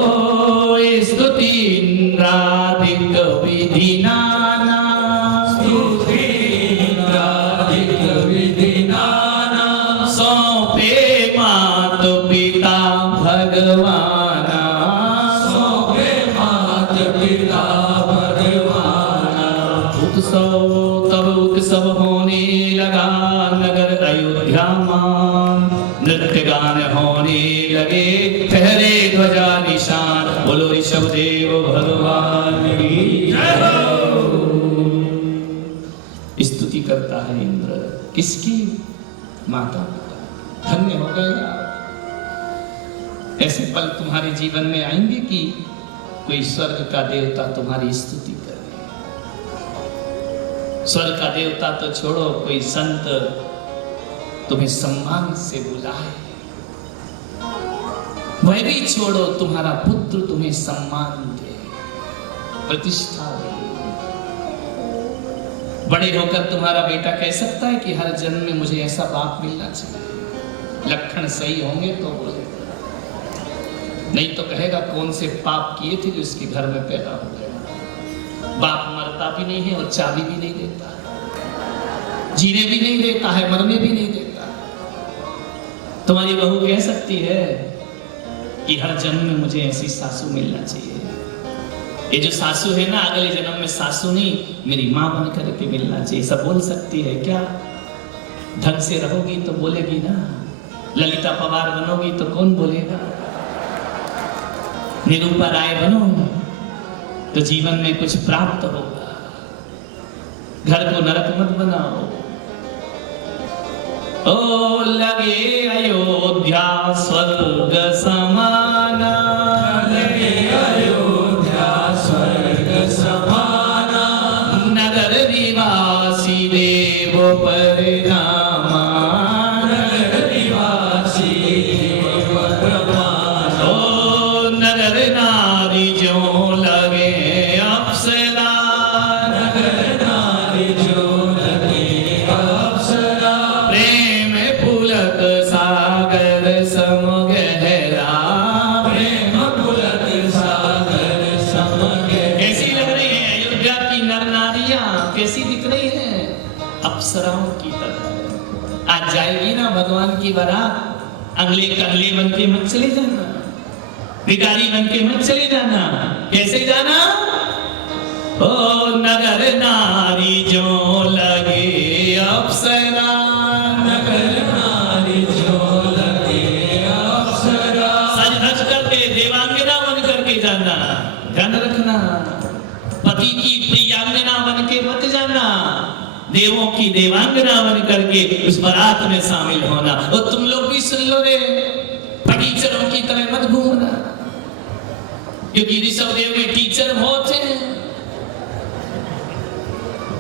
स्तुति इंद्रादिक विधि नाना, स्तुति इंद्रादिक विधि नाना, सौंपे मात पिता भगवाना, सौंपे मात पिता भगवाना। उत्सव तब उत्सव होने लगा नगर अयोध्या मान, नृत्य गान होने लगे ठहरे ध्वजा निशान, बोलो ऋषभ देव भगवान की जय हो। स्तुति करता है इंद्र, किसकी? माता पिता। धन्य हो गए आप। ऐसे पल तुम्हारे जीवन में आएंगे कि कोई स्वर्ग का देवता तुम्हारी स्तुति करे। स्वर्ग का देवता तो छोड़ो, कोई संत तुम्हें सम्मान से बुलाए, वह भी छोड़ो, तुम्हारा पुत्र तुम्हें सम्मान दे, प्रतिष्ठा दे। बड़े होकर तुम्हारा बेटा कह सकता है कि हर जन्म में मुझे ऐसा बाप मिलना चाहिए, लक्षण सही होंगे तो बोलेगा, नहीं तो कहेगा कौन से पाप किए थे जो इसके घर में पैदा हो गया। बाप मरता भी नहीं है और चाबी भी नहीं देता, जीने भी नहीं देता है, मरने भी नहीं देता। तुम्हारी बहू कह सकती है कि हर जन्म में मुझे ऐसी सासू मिलना चाहिए। ये जो सासू है ना, अगले जन्म में सासू नहीं मेरी माँ बन करके मिलना चाहिए, सब बोल सकती है क्या? ढंग से रहोगी तो बोलेगी ना, ललिता पवार बनोगी तो कौन बोलेगा? निरूपा राय बनो तो जीवन में कुछ प्राप्त होगा। घर को नरक मत बनाओ। ओ लगे अयोध्या स्वर्ग समाना, लगे अयोध्या स्वर्ग समाना, नगर निवासी देव परिणामा, नगर निवासी देव प्रमाण। ओ नगर नारी जो लगे अप्सरा, नगर नारी जो लगे अप्सरा, प्रेम पुलक सागर सम गहरा, प्रेम पुलक सागर सम गहरा। कैसी लग रही है अयोध्या की नर नारियां? कैसी दिख रही है? अप्सराओं की तरह। आज जाएगी ना भगवान की बारात, अगले कंगले बन के मत चले जाना, भिखारी बन के मत चले जाना। कैसे जाना? ओ नगर नारी जो लगे अप्सरा, नगर नारी जो लगे अप्सरा, सज धज करके देवांगना बन करके जाना। ध्यान रखना, पति की प्रियांगना बन के मत जाना, देवों की देवांगना बन करके उस बारात में शामिल होना। और तुम लोग भी सुन लो रे, टीचरों की तरह मत घूमना, क्योंकि ऋषभ देव में टीचर बहुत हैं।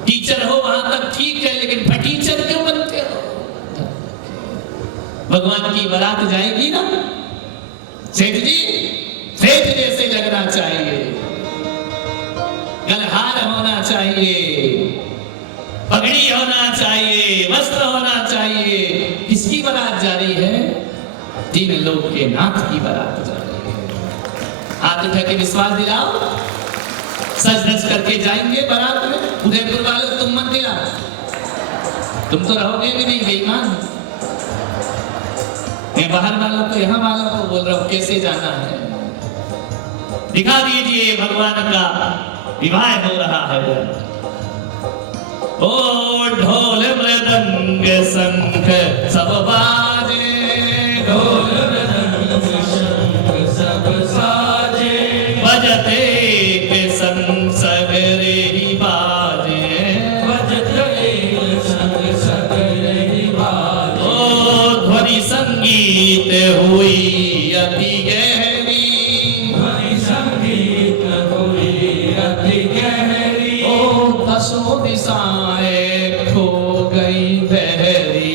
टीचर हो वहां तक ठीक है, लेकिन फटीचर क्यों बनते हो? भगवान की बारात जाएगी ना, सेठ जी सेठ जैसे लगना चाहिए, गलहार होना चाहिए, पगड़ी होना चाहिए, वस्त्र होना चाहिए। किसकी बारात जा रही है? तीन लोग के नाथ की बारात जा रही है। हाथ उठा के विश्वास दिलाओ, सज धज करके जाएंगे बारात में। उदयपुर वालों तुम मत दिला, तुम तो रहोगे भी नहीं बेईमान। मैं बाहर वालों को, यहाँ वालों को बोल रहा हूँ कैसे जाना है। दिखा दीजिए भगवान का विवाह हो रहा है। ओ ढोल मृदंग शंख सब बाजे, ढोल मृदंग शंख सब साजे, बजते के संग अति गहरी ओ दसों दिशाएं खो गई बहरी,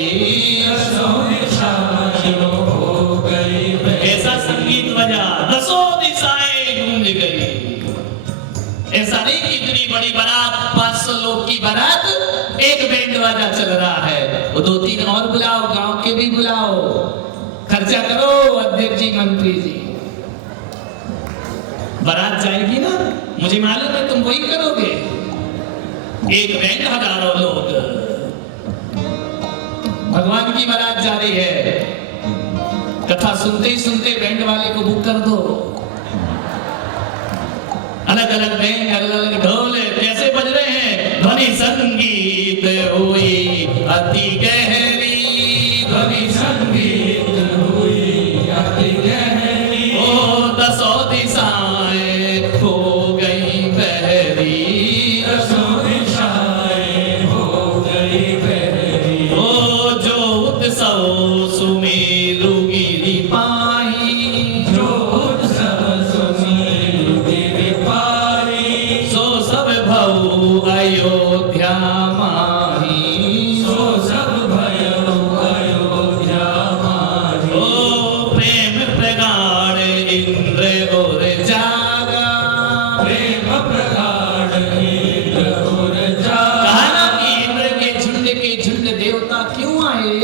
दसों दिशाएं हो गई बहरी। ऐसा संगीत बजा दसों दिशाएं गूंज गई। ऐसा नहीं कि इतनी बड़ी बारात 500 लोग की बारात, एक बैंड बाजा चल रहा है, वो 2-3 और बुलाओ, गांव के भी बुलाओ, खर्चा करो अध्यक्ष जी मंत्री जी। बारात जाएगी ना, मुझे मालूम है तुम वही करोगे। एक बैंड, हजारों लोग, भगवान की बारात जा रही है। कथा सुनते ही सुनते बैंड वाले को बुक कर दो। अलग अलग बैंड, अलग अलग ढोल कैसे बज रहे हैं। ध्वनि संगीत हुई अति गहरी, ध्वनि संगीत हुई अति गहरी। ओ दसों दिशाएं खो गई बहरी, दसों दिशाएं हो गई बहरी। ओ जो उत्सव सुमेरु गिरि पाई, जो उत्सव सुमेरु गिरि पाई। सो सब भऊ अयोध्या माही, सो सब भयो अयोध्या माही। ओ प्रेम प्रगाढ़ इंद्र और जागा, प्रेम प्रगाढ़ इंद्र और जागा। कहा ना कि इंद्र के झुंड देवता क्यों आए?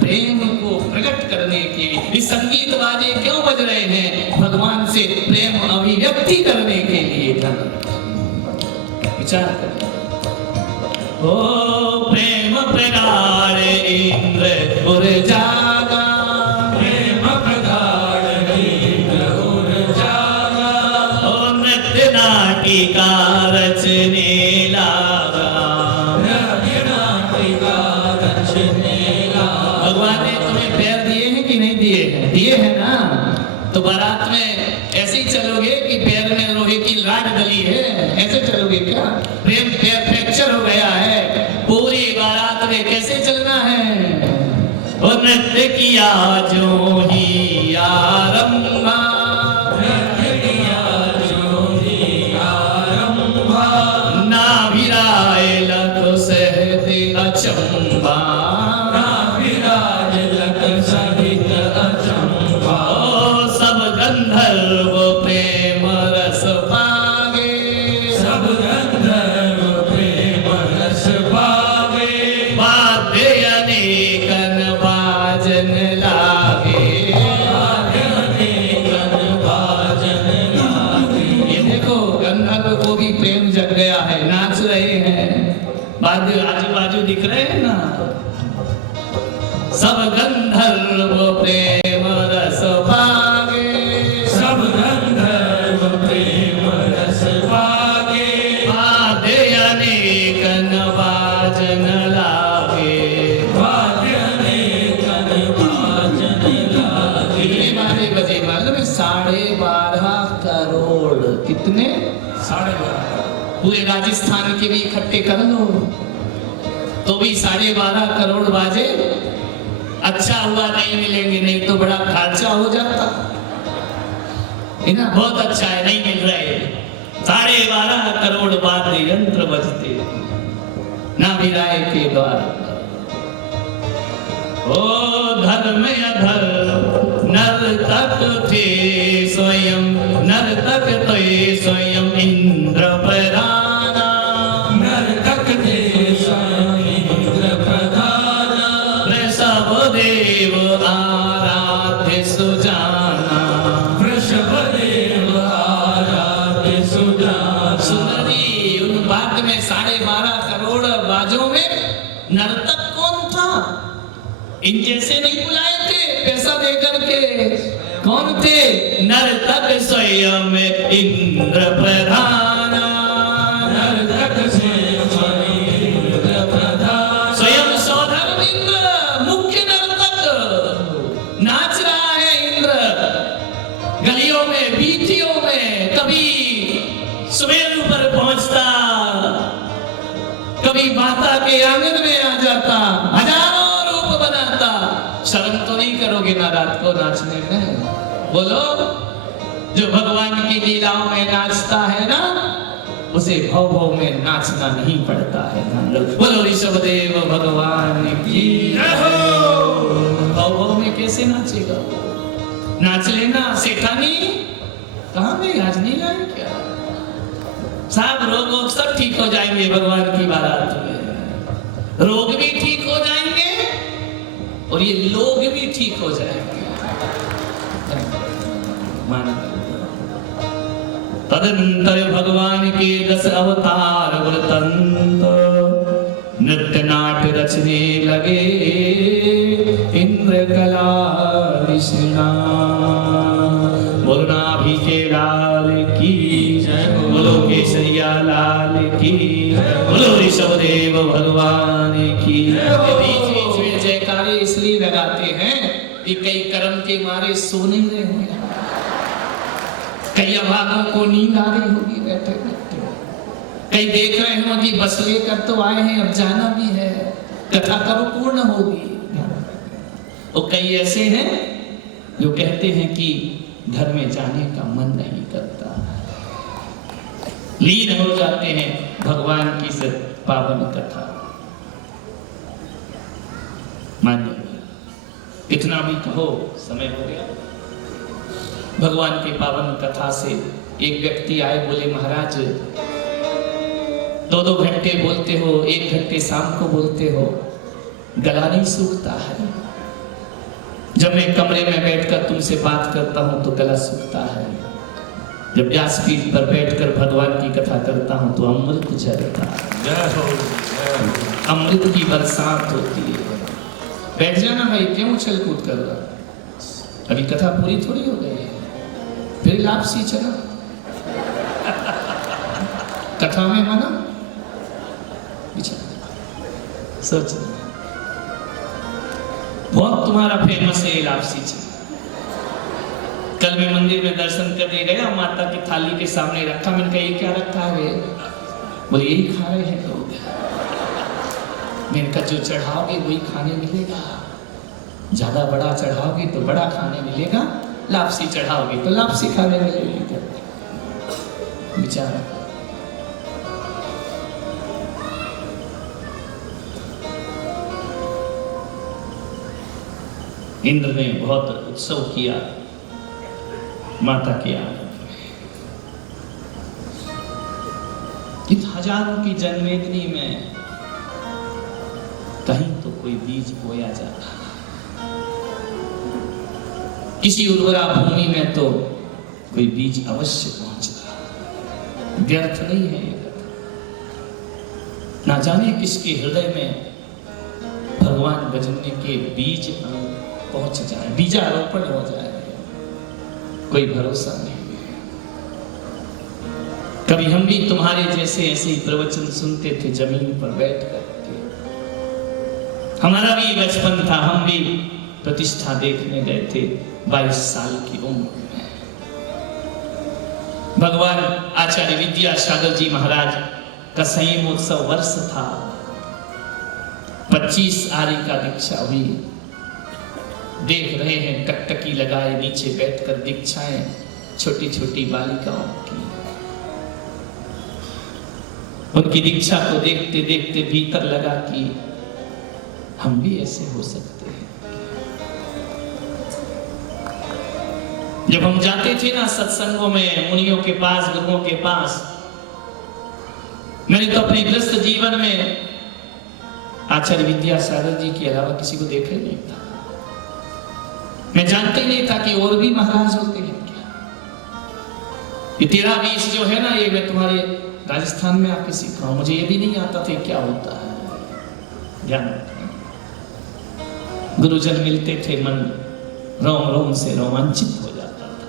प्रेम को प्रकट करने के लिए। इस संगीत बाजे क्यों बज रहे हैं? भगवान से प्रेम अभिव्यक्ति करने के लिए। विचार करें। ओ प्रेम प्रगाढ़ इंद्र और जागा, प्रेम प्रगाढ़ इंद्र और जागा। ओ नृत्य नाटिका रचने लागा। नाटिका रचने लगा। भगवान ने तुम्हें पैर दिए हैं कि नहीं दिए हैं? दिए हैं ना। तो बारात में ऐसे ही चलोगे कि पैर में लोहे की लाट डली है, ऐसे चलोगे क्या? प्रेम पैर फ्रैक्चर हो गया है। पूरी बारात में कैसे चलना है? और नृत्य किया जो ही आरंभा, ना विराय लख सहते अचंबा। ओ सब गंधर्व प्रेम रस पागे, वाद्य अनेकन बाजन लागे। ये देखो गंधर्व को भी प्रेम जग गया है, नाच रहे हैं। वाद्य आजू बाजू दिख रहे हैं ना। सब गंधर्व प्रेम रस पागे, वाद्य अनेकन बाजन लागे। कितने बाजे बजे मालूम है? 12.5 करोड़। कितने? 12.5। पूरे राजस्थान के भी इकट्ठे कर लो तो भी 12.5 करोड़ बाजे। अच्छा हुआ नहीं मिलेंगे, नहीं तो बड़ा खर्चा हो जाता है ना। बहुत अच्छा है नहीं मिल रहे। 12.5 करोड़ वाद्य यंत्र बजते ना विराय के द्वार। ओ धर्म अधर्म नर्तक थे स्वयं, नर्तक थे स्वयं इंद्र प्रधाना। वृषभ देव आराध्य सुजाना। सुंदरी उन वाद्य में 12.5 करोड़ बाजों में नर्तक कौन था? इन जैसे नहीं बुलाए थे पैसा दे करके। कौन थे? नर्तक स्वयं इंद्र प्रधाना। स्वयं सौधर्म इंद्र, मुख्य नर्तक नाच रहा है। इंद्र गलियों में, बीथियों में, कभी सुमेरु पर पहुंचता, कभी माता के आंगन में आ जाता, हजारों रूप बनाता। शर्म तो नहीं करोगे ना रात को नाचने में? बोलो, जो भगवान की लीलाओं में नाचता है ना, उसे भव भव में नाचना नहीं पड़ता है। बोलो ऋषभदेव भगवान की जय हो। भव भव में कैसे नाचेगा? नाच लेना सेठानी, कहाँ में आज नहीं आई क्या? सब रोग सब ठीक हो जाएंगे भगवान की बारात में। रोग भी ठीक हो जाएंगे और ये लोग भी ठीक हो जाएंगे। तदनंतर भगवान के 10 अवतार वृतंत नृत्य नाट्य रचने लगे। इंद्र कला विष्णा बोलनाभि के लाल की जय, बोलो केसरिया लाल की, बोलो ऋषभदेव भगवान की। बीच बीच में जयकारे इसलिए लगाते हैं कि कई कर्म के मारे सो नहीं रहे होंगे, कई अभागों को नींद आ रही होगी बैठे बैठे, कई देख रहे हो कि बस लेकर तो आए हैं अब जाना भी है, कथा कब पूर्ण होगी। और कई ऐसे हैं जो कहते हैं कि घर में जाने का मन नहीं करता, लीन हो जाते हैं भगवान की इस पावन कथा। मान्य कितना भी कहो समय हो गया। भगवान की पावन कथा से एक व्यक्ति आए, बोले महाराज 2-2 घंटे बोलते हो, 1 घंटे शाम को बोलते हो, गला नहीं सूखता है। जब मैं कमरे में बैठकर तुमसे बात करता हूं तो गला सूखता है, जब व्यासपीठ पर बैठकर भगवान की कथा करता हूं तो अमृत झरता है, अमृत की बरसात होती है। बैठ जाना भाई, क्यों उछल कूद कर रहा? अभी कथा पूरी थोड़ी हो गई है, फिर लापसी चला। कथा में माना सोच, बहुत तुम्हारा फेमस है लापसी चला। कल मैं मंदिर में दर्शन करने गया, माता की थाली के सामने रखा, मैंने कहा ये क्या रखा है? बोले यही खा रहे हैं लोग। मैंने कहा जो चढ़ाओगे वही खाने मिलेगा, ज्यादा बड़ा चढ़ाओगे तो बड़ा खाने मिलेगा, लापसी चढ़ाओगे तो लापसी खाने मिलेगी। विचार इंद्र ने बहुत उत्सव किया माता के आगमन में। इन हजारों की जन्मेदिनी में कहीं तो कोई बीज बोया जाता, किसी उर्वरा भूमि में तो कोई बीज अवश्य पहुंचता, व्यर्थ नहीं है ये कथा। ना जाने किसके हृदय में भगवान भजने के बीज पहुंच जाए, बीजारोपण हो जाए, कोई भरोसा नहीं। कभी हम भी तुम्हारे जैसे ऐसे ही प्रवचन सुनते थे जमीन पर बैठ कर, हमारा भी बचपन था, हम भी प्रतिष्ठा देखने गए थे 22 साल की उम्र में। भगवान आचार्य विद्यासागर जी महाराज का संयमोत्सव वर्ष था, 25 आरी का दीक्षा हुई। देख रहे हैं टकटकी लगाए नीचे बैठकर दीक्षाएं छोटी छोटी बालिकाओं की। उनकी दीक्षा को देखते देखते भीतर लगा कि हम भी ऐसे हो सकते हैं। जब हम जाते थे ना सत्संगों में, मुनियों के पास, गुरुओं के पास, मैंने तो अपने गृहस्थ जीवन में आचार्य विद्यासागर जी के अलावा किसी को देखा ही नहीं था। मैं जानते ही नहीं था कि और भी महाराज होते हैं क्या। ये 13-20 जो है ना, ये मैं तुम्हारे राजस्थान में आके सीखा हूं, मुझे ये भी नहीं आता था क्या होता है। ध्यान गुरुजन मिलते थे, मन रोम रोम से रोमांचित हो जाता था।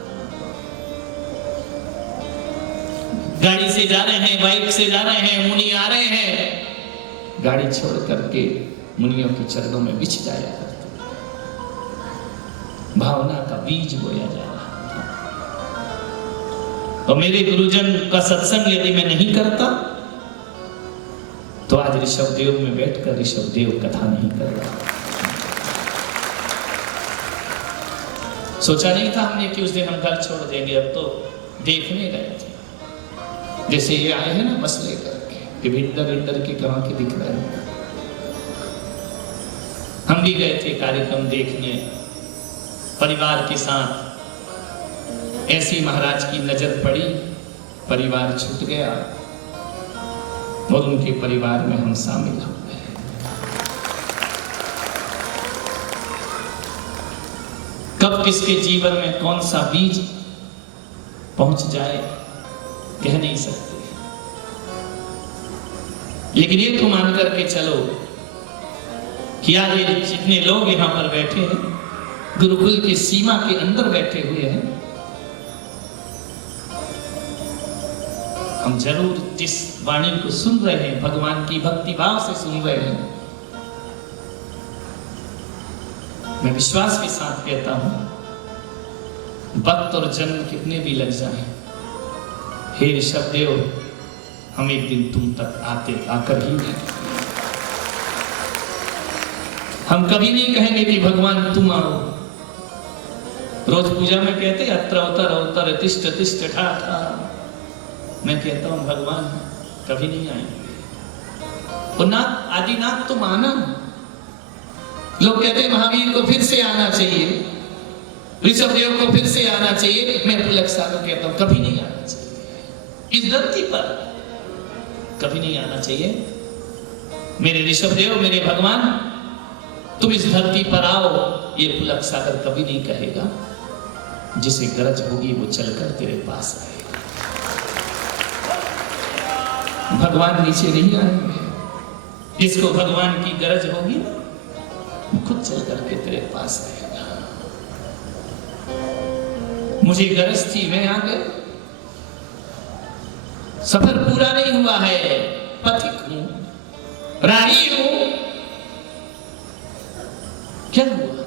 गाड़ी से जा रहे हैं, बाइक से जा रहे हैं, मुनि आ रहे हैं, गाड़ी छोड़ करके मुनियों के चरणों में बिछ जाया करते, भावना का बीज बोया जा रहा था। और मेरे गुरुजन का सत्संग यदि मैं नहीं करता तो आज ऋषभदेव में बैठकर ऋषभदेव कथा नहीं कर रहा। सोचा नहीं था हमने कि उस दिन हम घर छोड़ देंगे, अब तो देखने गए थे। जैसे ये आए हैं ना बस लेकर के, ये विंडर के कहाँ के दिख रहे हैं। हम भी गए थे कार्यक्रम देखने परिवार के साथ, ऐसी महाराज की नजर पड़ी, परिवार छूट गया और उनके परिवार में हम शामिल हो गए। कब किसके जीवन में कौन सा बीज पहुंच जाए कह नहीं सकते, लेकिन ये तो मान करके चलो कि आज ये जितने लोग यहां पर बैठे हैं गुरुकुल की सीमा के अंदर बैठे हुए हैं, हम जरूर जिस वाणी को सुन रहे हैं भगवान की भक्ति भाव से सुन रहे हैं, मैं विश्वास के साथ कहता हूं वक्त और जन्म कितने भी लग जाएं, हे ऋषभदेव हम एक दिन तुम तक आकर ही नहीं, हम कभी नहीं कहेंगे कि भगवान तुम आओ। रोज पूजा में कहते अत्र अवतर अवतर तिष्ठ तिष्ठ ठाठा, मैं कहता हूं भगवान कभी नहीं आएंगे। और नाथ आदिनाथ तुम आना, लोग कहते हैं महावीर को फिर से आना चाहिए, ऋषभदेव को फिर से आना चाहिए, मैं पुलक सागर कहता हूं कभी नहीं आना चाहिए, इस धरती पर कभी नहीं आना चाहिए। मेरे ऋषभदेव मेरे भगवान तुम इस धरती पर आओ, ये पुलक सागर कभी नहीं कहेगा, जिसे गरज होगी वो चलकर तेरे पास आएगा। भगवान नीचे नहीं आएंगे, जिसको भगवान की गरज होगी खुद चल करके तेरे पास आएगा। मुझे गरज थी, मैं आ गया, सफर पूरा नहीं हुआ है, पथिक हूं, राही हूं, क्या हुआ?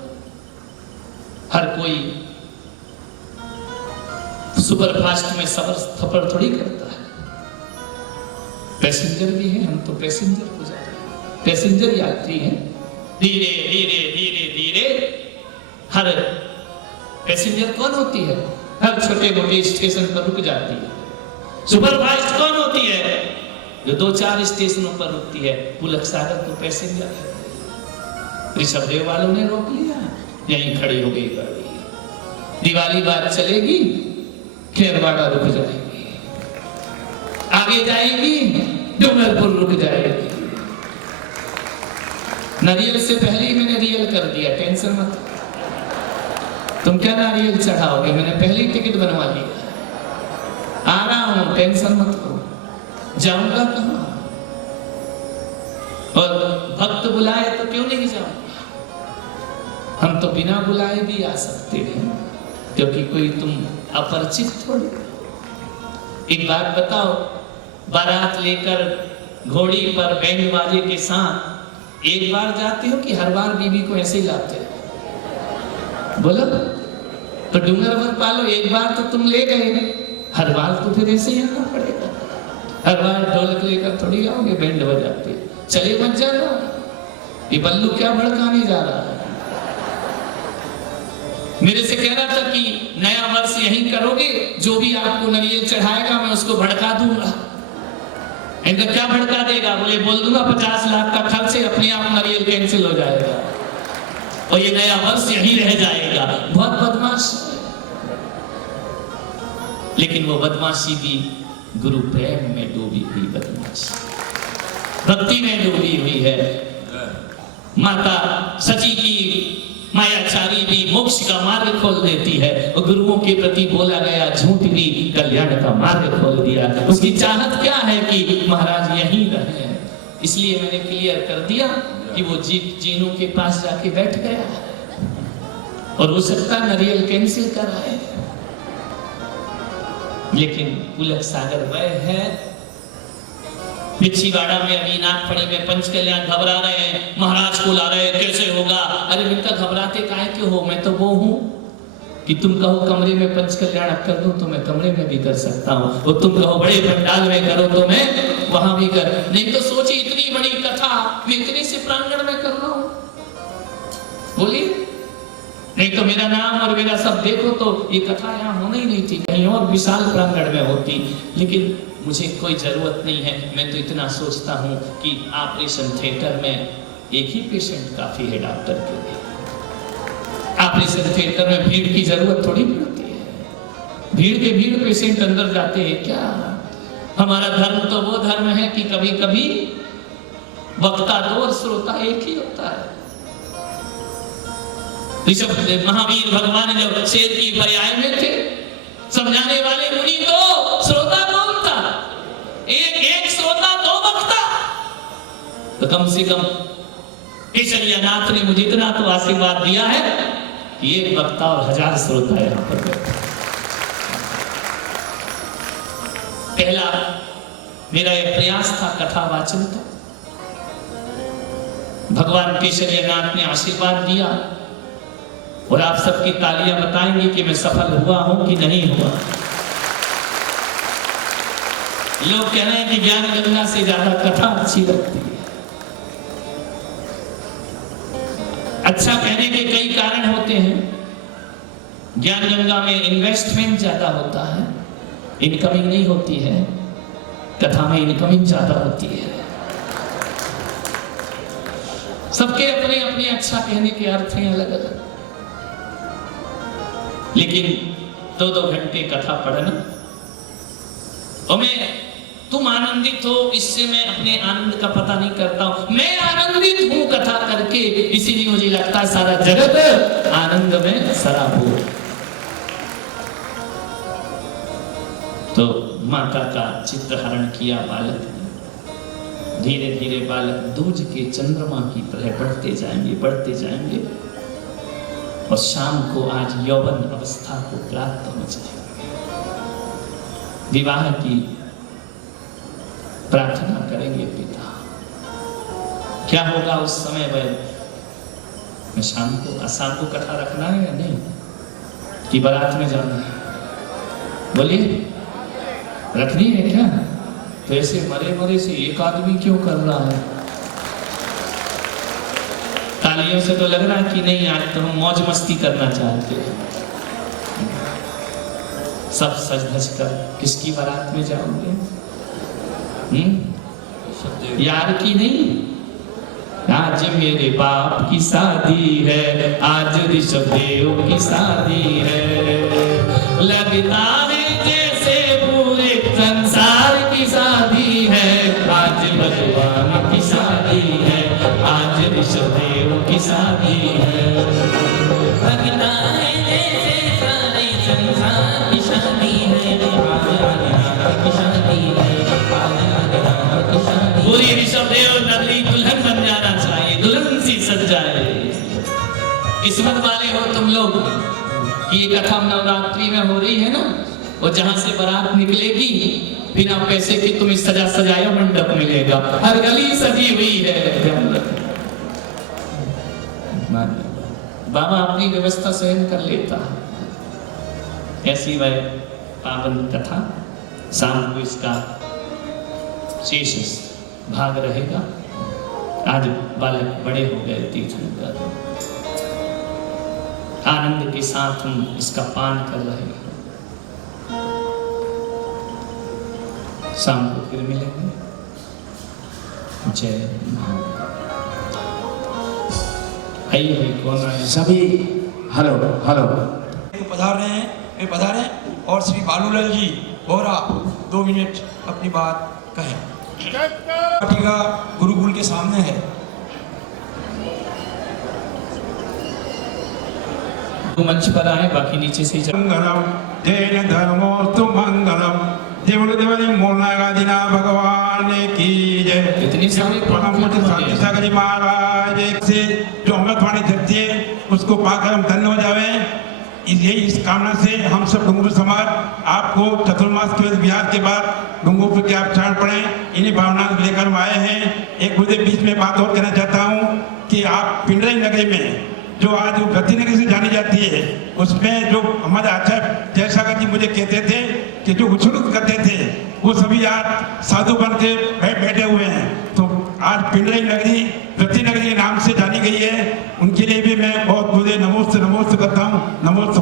हर कोई सुपरफास्ट में सफर थोड़ी करता है, पैसेंजर भी है, हम तो पैसेंजर हो जाते हैं, पैसेंजर यात्री हैं, धीरे धीरे धीरे धीरे। हर पैसेंजर कौन होती है? हर छोटे मोटे स्टेशन पर रुक जाती है। सुपरफास्ट कौन होती है? जो 2-4 स्टेशनों पर रुकती है। पुलक सागर तो पैसेंजर है। ऋषभदेव वालों ने रोक लिया, यहीं खड़ी हो गई गाड़ी, दिवाली बाद चलेगी, खेरवाड़ा रुक जाएगी, आगे जाएगी डूंगरपुर रुक जाएगी। नारियल से पहले ही मैंने रियल कर दिया, टेंशन मत, तुम क्या नारियल चढ़ाओगे, मैंने पहले ही टिकट बनवा लिया, आ रहा हूं, टेंशन मत करो, जाऊंगा कहां? और भक्त बुलाए तो क्यों नहीं जाऊंगा? हम तो बिना बुलाए भी आ सकते हैं, क्योंकि कोई तुम अपरिचित थोड़ी। एक बात बताओ, बारात लेकर घोड़ी पर बैंड बाजे के साथ एक बार जाते हो कि हर बार बीवी को ऐसे ही लाते हो? बोलो तो डूंगर भर पालो, एक बार तो तुम ले गए, हर बार तो फिर ऐसे ही आना पड़ेगा। हर बार ढोलक लेकर थोड़ी आओगे बैंड बजाते, चले मत जाना, ये बल्लू क्या भड़काने जा रहा है। मेरे से कह रहा था कि नया वर्ष यही करोगे, जो भी आपको नारियल चढ़ाएगा मैं उसको भड़का दूंगा। इनका क्या भड़का देगा? बोले बोल दूंगा 50 लाख का खर्च है, अपने आप नारियल कैंसिल हो जाएगा और ये नया वर्ष यही रह जाएगा। बहुत बदमाश, लेकिन वो बदमाशी भी गुरु प्रेम में डूबी हुई बदमाशी, भक्ति में डूबी हुई है। माता सची की मायाचारी भी मोक्ष का मार्ग खोल देती है, और गुरुओं के प्रति बोला गया झूठ भी कल्याण का मार्ग खोल दिया। उसकी चाहत क्या है कि महाराज यहीं रहे, इसलिए मैंने क्लियर कर दिया कि वो जीनू के पास जाके बैठ गया, और हो सकता नारियल कैंसिल कराए, लेकिन पुलक सागर वह है। पिछीवाड़ा में अभी नागफड़ी में पंच कल्याण घबरा रहे हैं, महाराज को ला रहे हैं, कैसे होगा? अरे बेटा घबराते काहे क्यों हो? मैं तो वो हूं कि तुम कहो कमरे में पंच कल्याण कर दूं तो मैं कमरे में भी कर सकता हूं, और तुम कहो बड़े पंडाल में करो तो मैं वहां भी कर। नहीं तो सोची इतनी बड़ी कथा मैं इतने से प्रांगण में कर रहा हूं, बोलिए। नहीं तो मेरा नाम और मेरा सब देखो तो ये कथा यहाँ होना ही नहीं थी, कहीं और विशाल प्रांगण में होती। लेकिन मुझे कोई जरूरत नहीं है। मैं तो इतना सोचता हूँ कि ऑपरेशन थिएटर में एक ही पेशेंट काफी है डॉक्टर के लिए। ऑपरेशन थिएटर में भीड़ की जरूरत थोड़ी पड़ती है। भीड़ के भीड़ पेशेंट अंदर जाते हैं क्या? हमारा धर्म तो वो धर्म है कि कभी कभी वक्ता दो और श्रोता एक ही होता है। ऋषभ महावीर भगवान जब शेर की पर्याय में थे, समझाने वाले मुनि तो श्रोता कौन था? एक श्रोता दो वक्ता। तो कम से कम केशरियानाथ ने मुझे इतना तो आशीर्वाद दिया है कि एक वक्ता और 1000 श्रोता यहां पर बैठे। पहला मेरा यह प्रयास था कथा वाचन का। भगवान केशरियानाथ ने आशीर्वाद दिया और आप सबकी तालियां बताएंगे कि मैं सफल हुआ हूं कि नहीं हुआ। लोग कह रहे हैं कि ज्ञान गंगा से ज्यादा कथा अच्छी लगती है। अच्छा कहने के कई कारण होते हैं। ज्ञान गंगा में इन्वेस्टमेंट ज्यादा होता है, इनकमिंग नहीं होती है। कथा में इनकमिंग ज्यादा होती है। सबके अपने अपने अच्छा कहने के अर्थ हैं अलग अलग, लेकिन 2-2 घंटे कथा पढ़ना और मैं तुम आनंदित हो इससे मैं अपने आनंद का पता नहीं करता हूं। मैं आनंदित हूं कथा करके, इसीलिए मुझे लगता है सारा जगत आनंद में सराबोर। तो माता का चित्रहरण किया बालक ने। धीरे धीरे बालक दूज के चंद्रमा की तरह बढ़ते जाएंगे, बढ़ते जाएंगे और शाम को आज यौवन अवस्था को प्राप्त हो जाएगा। विवाह की प्रार्थना करेंगे पिता। क्या होगा उस समय? वह शाम को कथा रखना है या नहीं कि बारात में जाना है? बोलिए, रखनी है क्या? तो ऐसे मरे से एक आदमी क्यों कर रहा है? तालियों से तो लग रहा है कि नहीं, आज तो हम मौज मस्ती करना चाहते हैं। सब सज धज कर किसकी बारात में जाओगे? यार की नहीं। आज मेरे बाप की शादी है, आज ऋषभदेव की शादी है। लगता है जैसे पूरे संसार की शादी है। आज भगवान की शादी है, आज ऋषभदेव की शादी है। लगता है जैसे सारे संसार की शादी है। की शादी है, पूरी ऋषभदेव नगरी दुल्हन बन जाना चाहिए, दुल्हन सी सज जाए। किस्मत वाले हो तुम लोग कि ये कथा नवरात्रि में हो रही है ना, और जहां से बारात निकलेगी बिना पैसे के तुम्हें सजा सजाया मंडप मिलेगा। हर गली सजी हुई है। बाबा अपनी व्यवस्था स्वयं कर लेता है। ऐसी वह पावन कथा शाम को इसका शेष भाग रहेगा। आज बालक बड़े हो गए, तीर्थंकर आनंद के साथ हम इसका पान कर रहे हैं। शाम को फिर मिलेंगे। जय आइए भाई, कौन आए? सभी हेलो पधार रहे हैं, वे पधारे और श्री बालूलाल जी बोरा 2 मिनट अपनी बात कहें। टीका गुरुकुल के सामने है। मंच पर आए, बाकी नीचे से मंगलम जैन धर्मोस्तु मंगलम देवल देवली मोलनागा दिना भगवान की जय। इतनी सारी शांति सागर जी महाराज से जो अमृतवाणी धरती है उसको पाकर हम धन्य हो जावे। यही इस कामना से हम सब डूंगरपुर समाज आपको चतुर्मास के बिहार के बाद डूंगरपुर के आप चरण पड़े, इन्हीं भावना लेकर हम आए हैं। एक मुझे बीच में बात और कहना चाहता हूँ कि आप पिंडरी नगरी में जो आज गति नगरी से जानी जाती है, उसमें जो हमारे आचार्य जयसागर जी मुझे कहते थे कि जो उछल करते थे वो सभी आज साधु बन के बैठे हुए हैं। तो आज पिंडरी नगरी गति नगरी के नाम से जानी गई है। उनके लिए भी मैं बहुत मुझे नमोस्त करता हूँ। नमोस्त